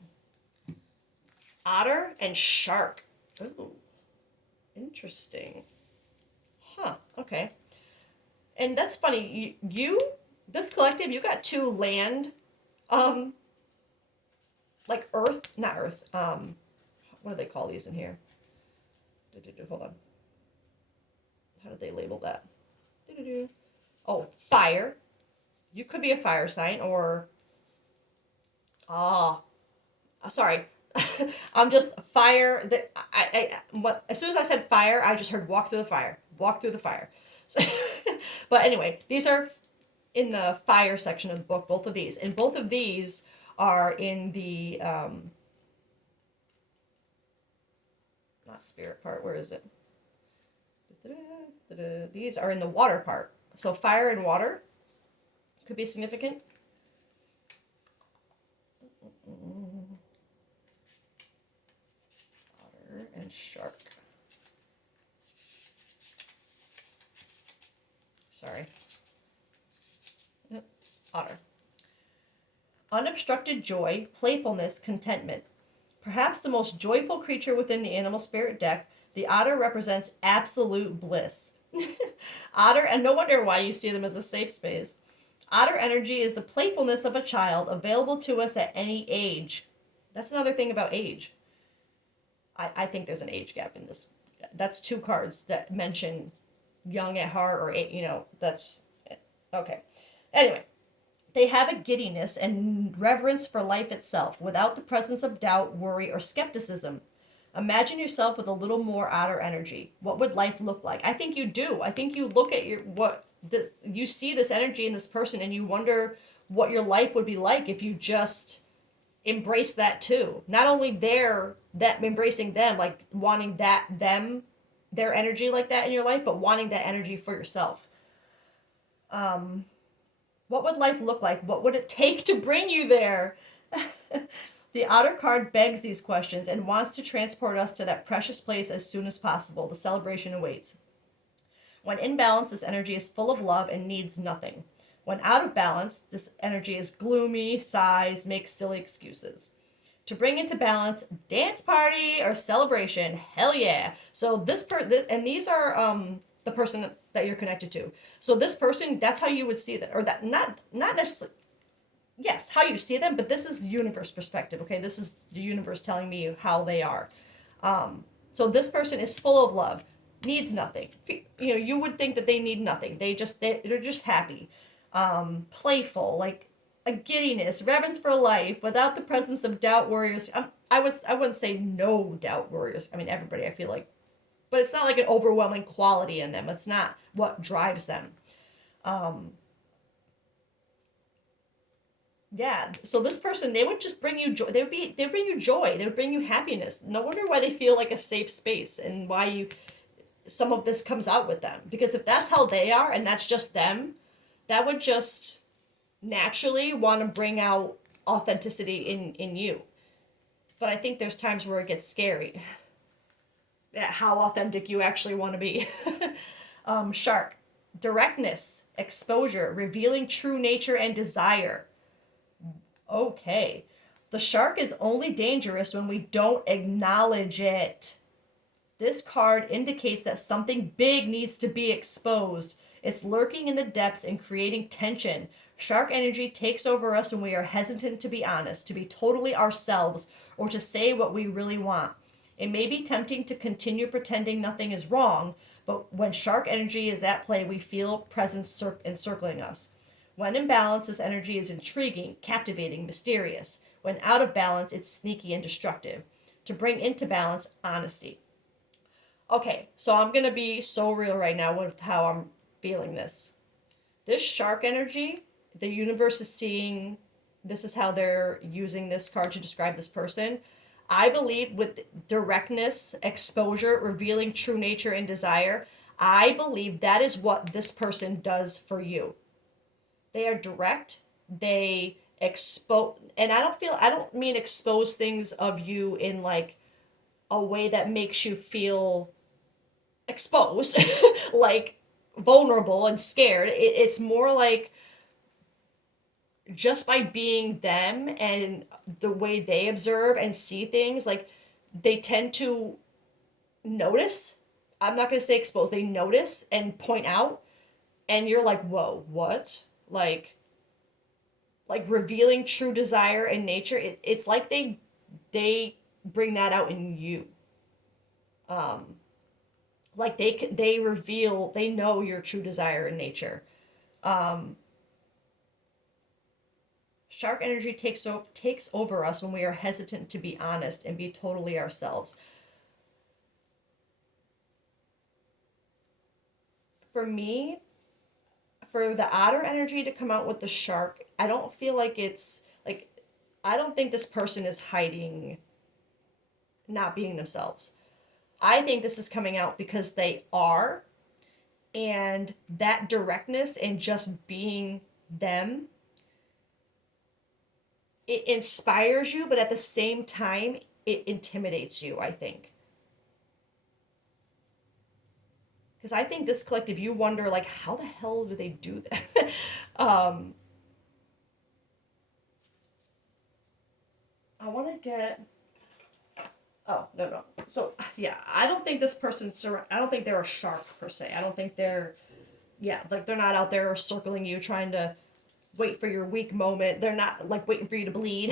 Otter and shark. Ooh, interesting. Huh, okay. And that's funny. This collective, you got two land, like not earth. What do they call these in here? Hold on. How did they label that? Oh, fire. You could be a fire sign or, sorry. I'm just fire. As soon as I said fire, I just heard walk through the fire. Walk through the fire. So, but anyway, these are in the fire section of the book, both of these. And both of these are in the, not spirit part, where is it? These are in the water part. So fire and water could be significant. Otter and shark. Sorry. Otter. Unobstructed joy, playfulness, contentment. Perhaps the most joyful creature within the animal spirit deck, the otter represents absolute bliss. Otter, and no wonder why you see them as a safe space. Otter energy is the playfulness of a child available to us at any age. That's another thing about age. I think there's an age gap in this. That's two cards that mention young at heart or, that's, okay. Anyway, they have a giddiness and reverence for life itself without the presence of doubt, worry, or skepticism. Imagine yourself with a little more otter energy. What would life look like? I think you do. I think you look at you see this energy in this person and you wonder what your life would be like if you just embrace that too. Not only that embracing them, like wanting their energy like that in your life, but wanting that energy for yourself. What would life look like? What would it take to bring you there? The otter card begs these questions and wants to transport us to that precious place as soon as possible. The celebration awaits. When in balance, this energy is full of love and needs nothing. When out of balance, this energy is gloomy, sighs, makes silly excuses. To bring into balance, dance party or celebration, hell yeah. So and these are the person that you're connected to. So this person, that's how you would see that, or that not necessarily. Yes, how you see them, but this is the universe perspective, okay? This is the universe telling me how they are. So this person is full of love. needs nothing. You would think that they need nothing. They're just happy, playful, like a giddiness, reverence for life, without the presence of doubt, worries. I wouldn't say no doubt, worries. I mean, everybody, I feel like, but it's not like an overwhelming quality in them. It's not what drives them. Yeah. So this person, they would just bring you joy. They bring you joy. They would bring you happiness. No wonder why they feel like a safe space, and why some of this comes out with them. Because if that's how they are and that's just them, that would just naturally want to bring out authenticity in you. But I think there's times where it gets scary at how authentic you actually want to be. Shark, directness, exposure, revealing true nature and desire. Okay. The shark is only dangerous when we don't acknowledge it. This card indicates that something big needs to be exposed. It's lurking in the depths and creating tension. Shark energy takes over us when we are hesitant to be honest, to be totally ourselves, or to say what we really want. It may be tempting to continue pretending nothing is wrong, but when shark energy is at play, we feel presence encircling us. When in balance, this energy is intriguing, captivating, mysterious. When out of balance, it's sneaky and destructive. To bring into balance, honesty. Okay, so I'm going to be so real right now with how I'm feeling this. This shark energy, the universe is seeing, this is how they're using this card to describe this person. I believe with directness, exposure, revealing true nature and desire, I believe that is what this person does for you. They are direct. They expose, and I don't mean expose things of you in like a way that makes you feel exposed, like vulnerable and scared. It's more like just by being them and the way they observe and see things, like they tend to notice. I'm not going to say expose. They notice and point out, and you're like, whoa, what? Like revealing true desire and nature. It's like they bring that out in you. Like they reveal, they know your true desire and nature. Shark energy takes over us when we are hesitant to be honest and be totally ourselves. For me, for the otter energy to come out with the shark, I don't feel like it's like, I don't think this person is hiding not being themselves. I think this is coming out because they are, and that directness and just being them, it inspires you, but at the same time, it intimidates you, I think. Because I think this collective, you wonder, like, how the hell do they do that? I want to get... Oh, no. So, yeah, I don't think this person... I don't think they're a shark, per se. I don't think they're... Yeah, like, they're not out there circling you, trying to wait for your weak moment. They're not, like, waiting for you to bleed.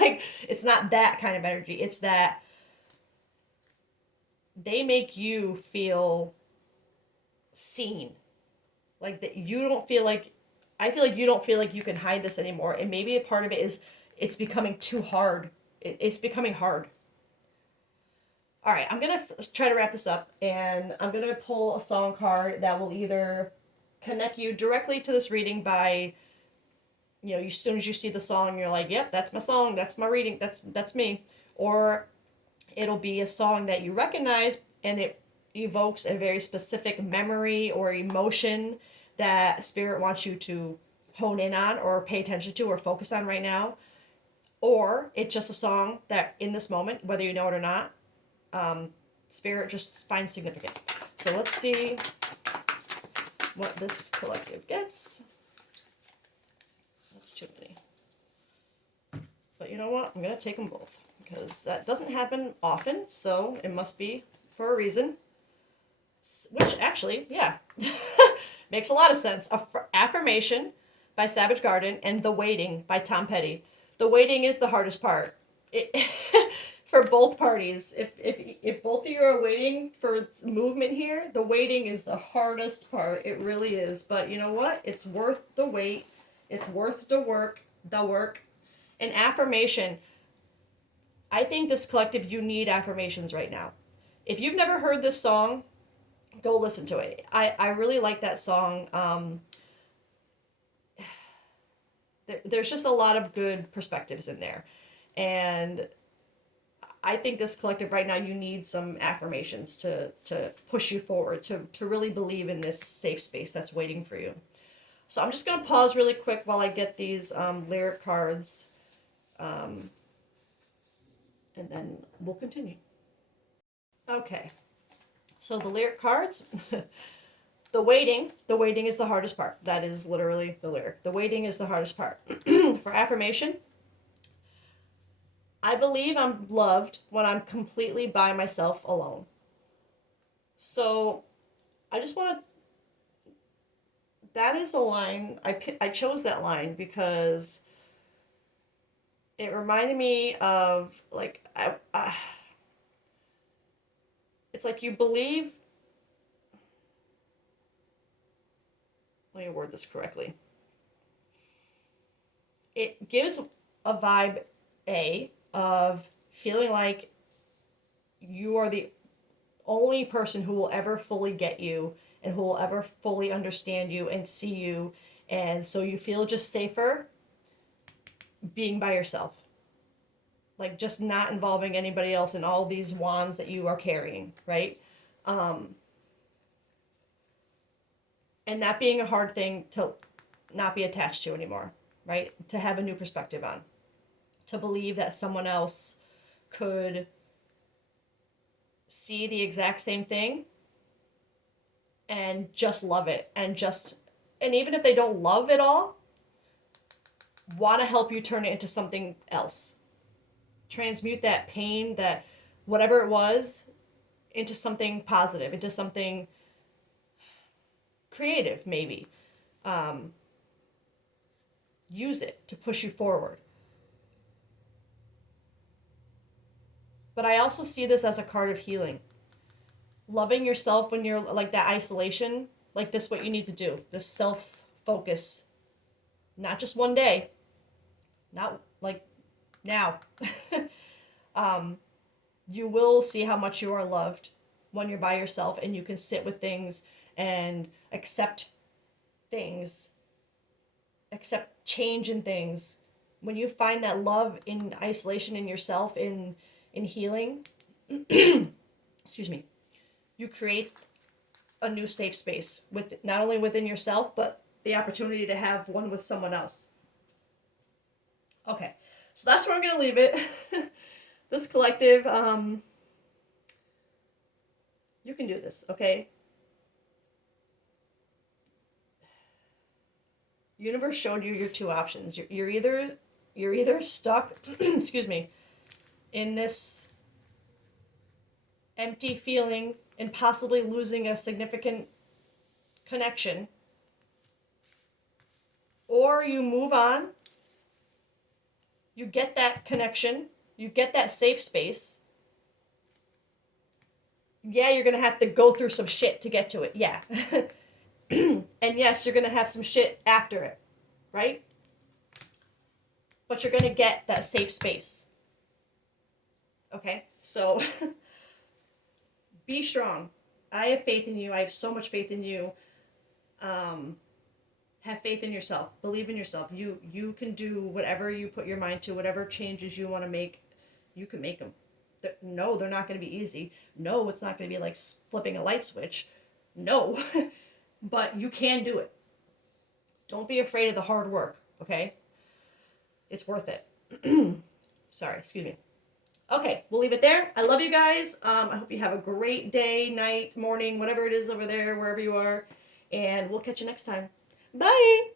Like, it's not that kind of energy. It's that they make you feel seen. Like, that you don't feel like... I feel like you don't feel like you can hide this anymore. And maybe a part of it is it's becoming too hard. It's becoming hard. All right, I'm going to try to wrap this up, and I'm going to pull a song card that will either connect you directly to this reading by, as soon as you see the song, you're like, yep, that's my song, that's my reading, that's me. Or it'll be a song that you recognize, and it evokes a very specific memory or emotion that Spirit wants you to hone in on or pay attention to or focus on right now. Or it's just a song that in this moment, whether you know it or not, Spirit just finds significant. So let's see what this collective gets. That's too many. But you know what? I'm going to take them both because that doesn't happen often, so it must be for a reason. Which actually, yeah, makes a lot of sense. Affirmation by Savage Garden and The Waiting by Tom Petty. The waiting is the hardest part. for both parties. If both of you are waiting for movement here, the waiting is the hardest part. It really is. But you know what? It's worth the wait. It's worth the work. The work. And affirmation. I think this collective, you need affirmations right now. If you've never heard this song, go listen to it. I really like that song. There's just a lot of good perspectives in there. And I think this collective right now, you need some affirmations to push you forward, to really believe in this safe space that's waiting for you. So I'm just going to pause really quick while I get these lyric cards, and then we'll continue. Okay, so the lyric cards, the waiting is the hardest part. That is literally the lyric. The waiting is the hardest part. For affirmation, I believe I'm loved when I'm completely by myself alone. So I just want to, that is a line, I chose that line because it reminded me of, like, it's like you believe, let me word this correctly. It gives a vibe, of feeling like you are the only person who will ever fully get you and who will ever fully understand you and see you. And so you feel just safer being by yourself. Like just not involving anybody else in all these wands that you are carrying, right? And that being a hard thing to not be attached to anymore, right? To have a new perspective on. To believe that someone else could see the exact same thing and just love it, and even if they don't love it all, want to help you turn it into something else. Transmute that pain, that whatever it was, into something positive, into something creative, maybe. Use it to push you forward. But I also see this as a card of healing. Loving yourself when you're like that isolation, like this, what you need to do, this self-focus, not just one day, not like now. You will see how much you are loved when you're by yourself and you can sit with things and accept things, accept change in things. When you find that love in isolation in yourself, in healing, excuse me, you create a new safe space with not only within yourself, but the opportunity to have one with someone else. Okay, so that's where I'm going to leave it. This collective, you can do this, okay? Universe showed you your two options. You're either stuck, excuse me, in this empty feeling and possibly losing a significant connection, or you move on, you get that connection, you get that safe space. Yeah, you're going to have to go through some shit to get to it, yeah. And yes, you're going to have some shit after it, right? But you're going to get that safe space. Okay, so be strong. I have faith in you. I have so much faith in you. Have faith in yourself. Believe in yourself. You can do whatever you put your mind to, whatever changes you want to make, you can make them. No, they're not going to be easy. No, it's not going to be like flipping a light switch. No, but you can do it. Don't be afraid of the hard work, okay? It's worth it. Sorry, excuse me. Okay, we'll leave it there. I love you guys. I hope you have a great day, night, morning, whatever it is over there, wherever you are. And we'll catch you next time. Bye!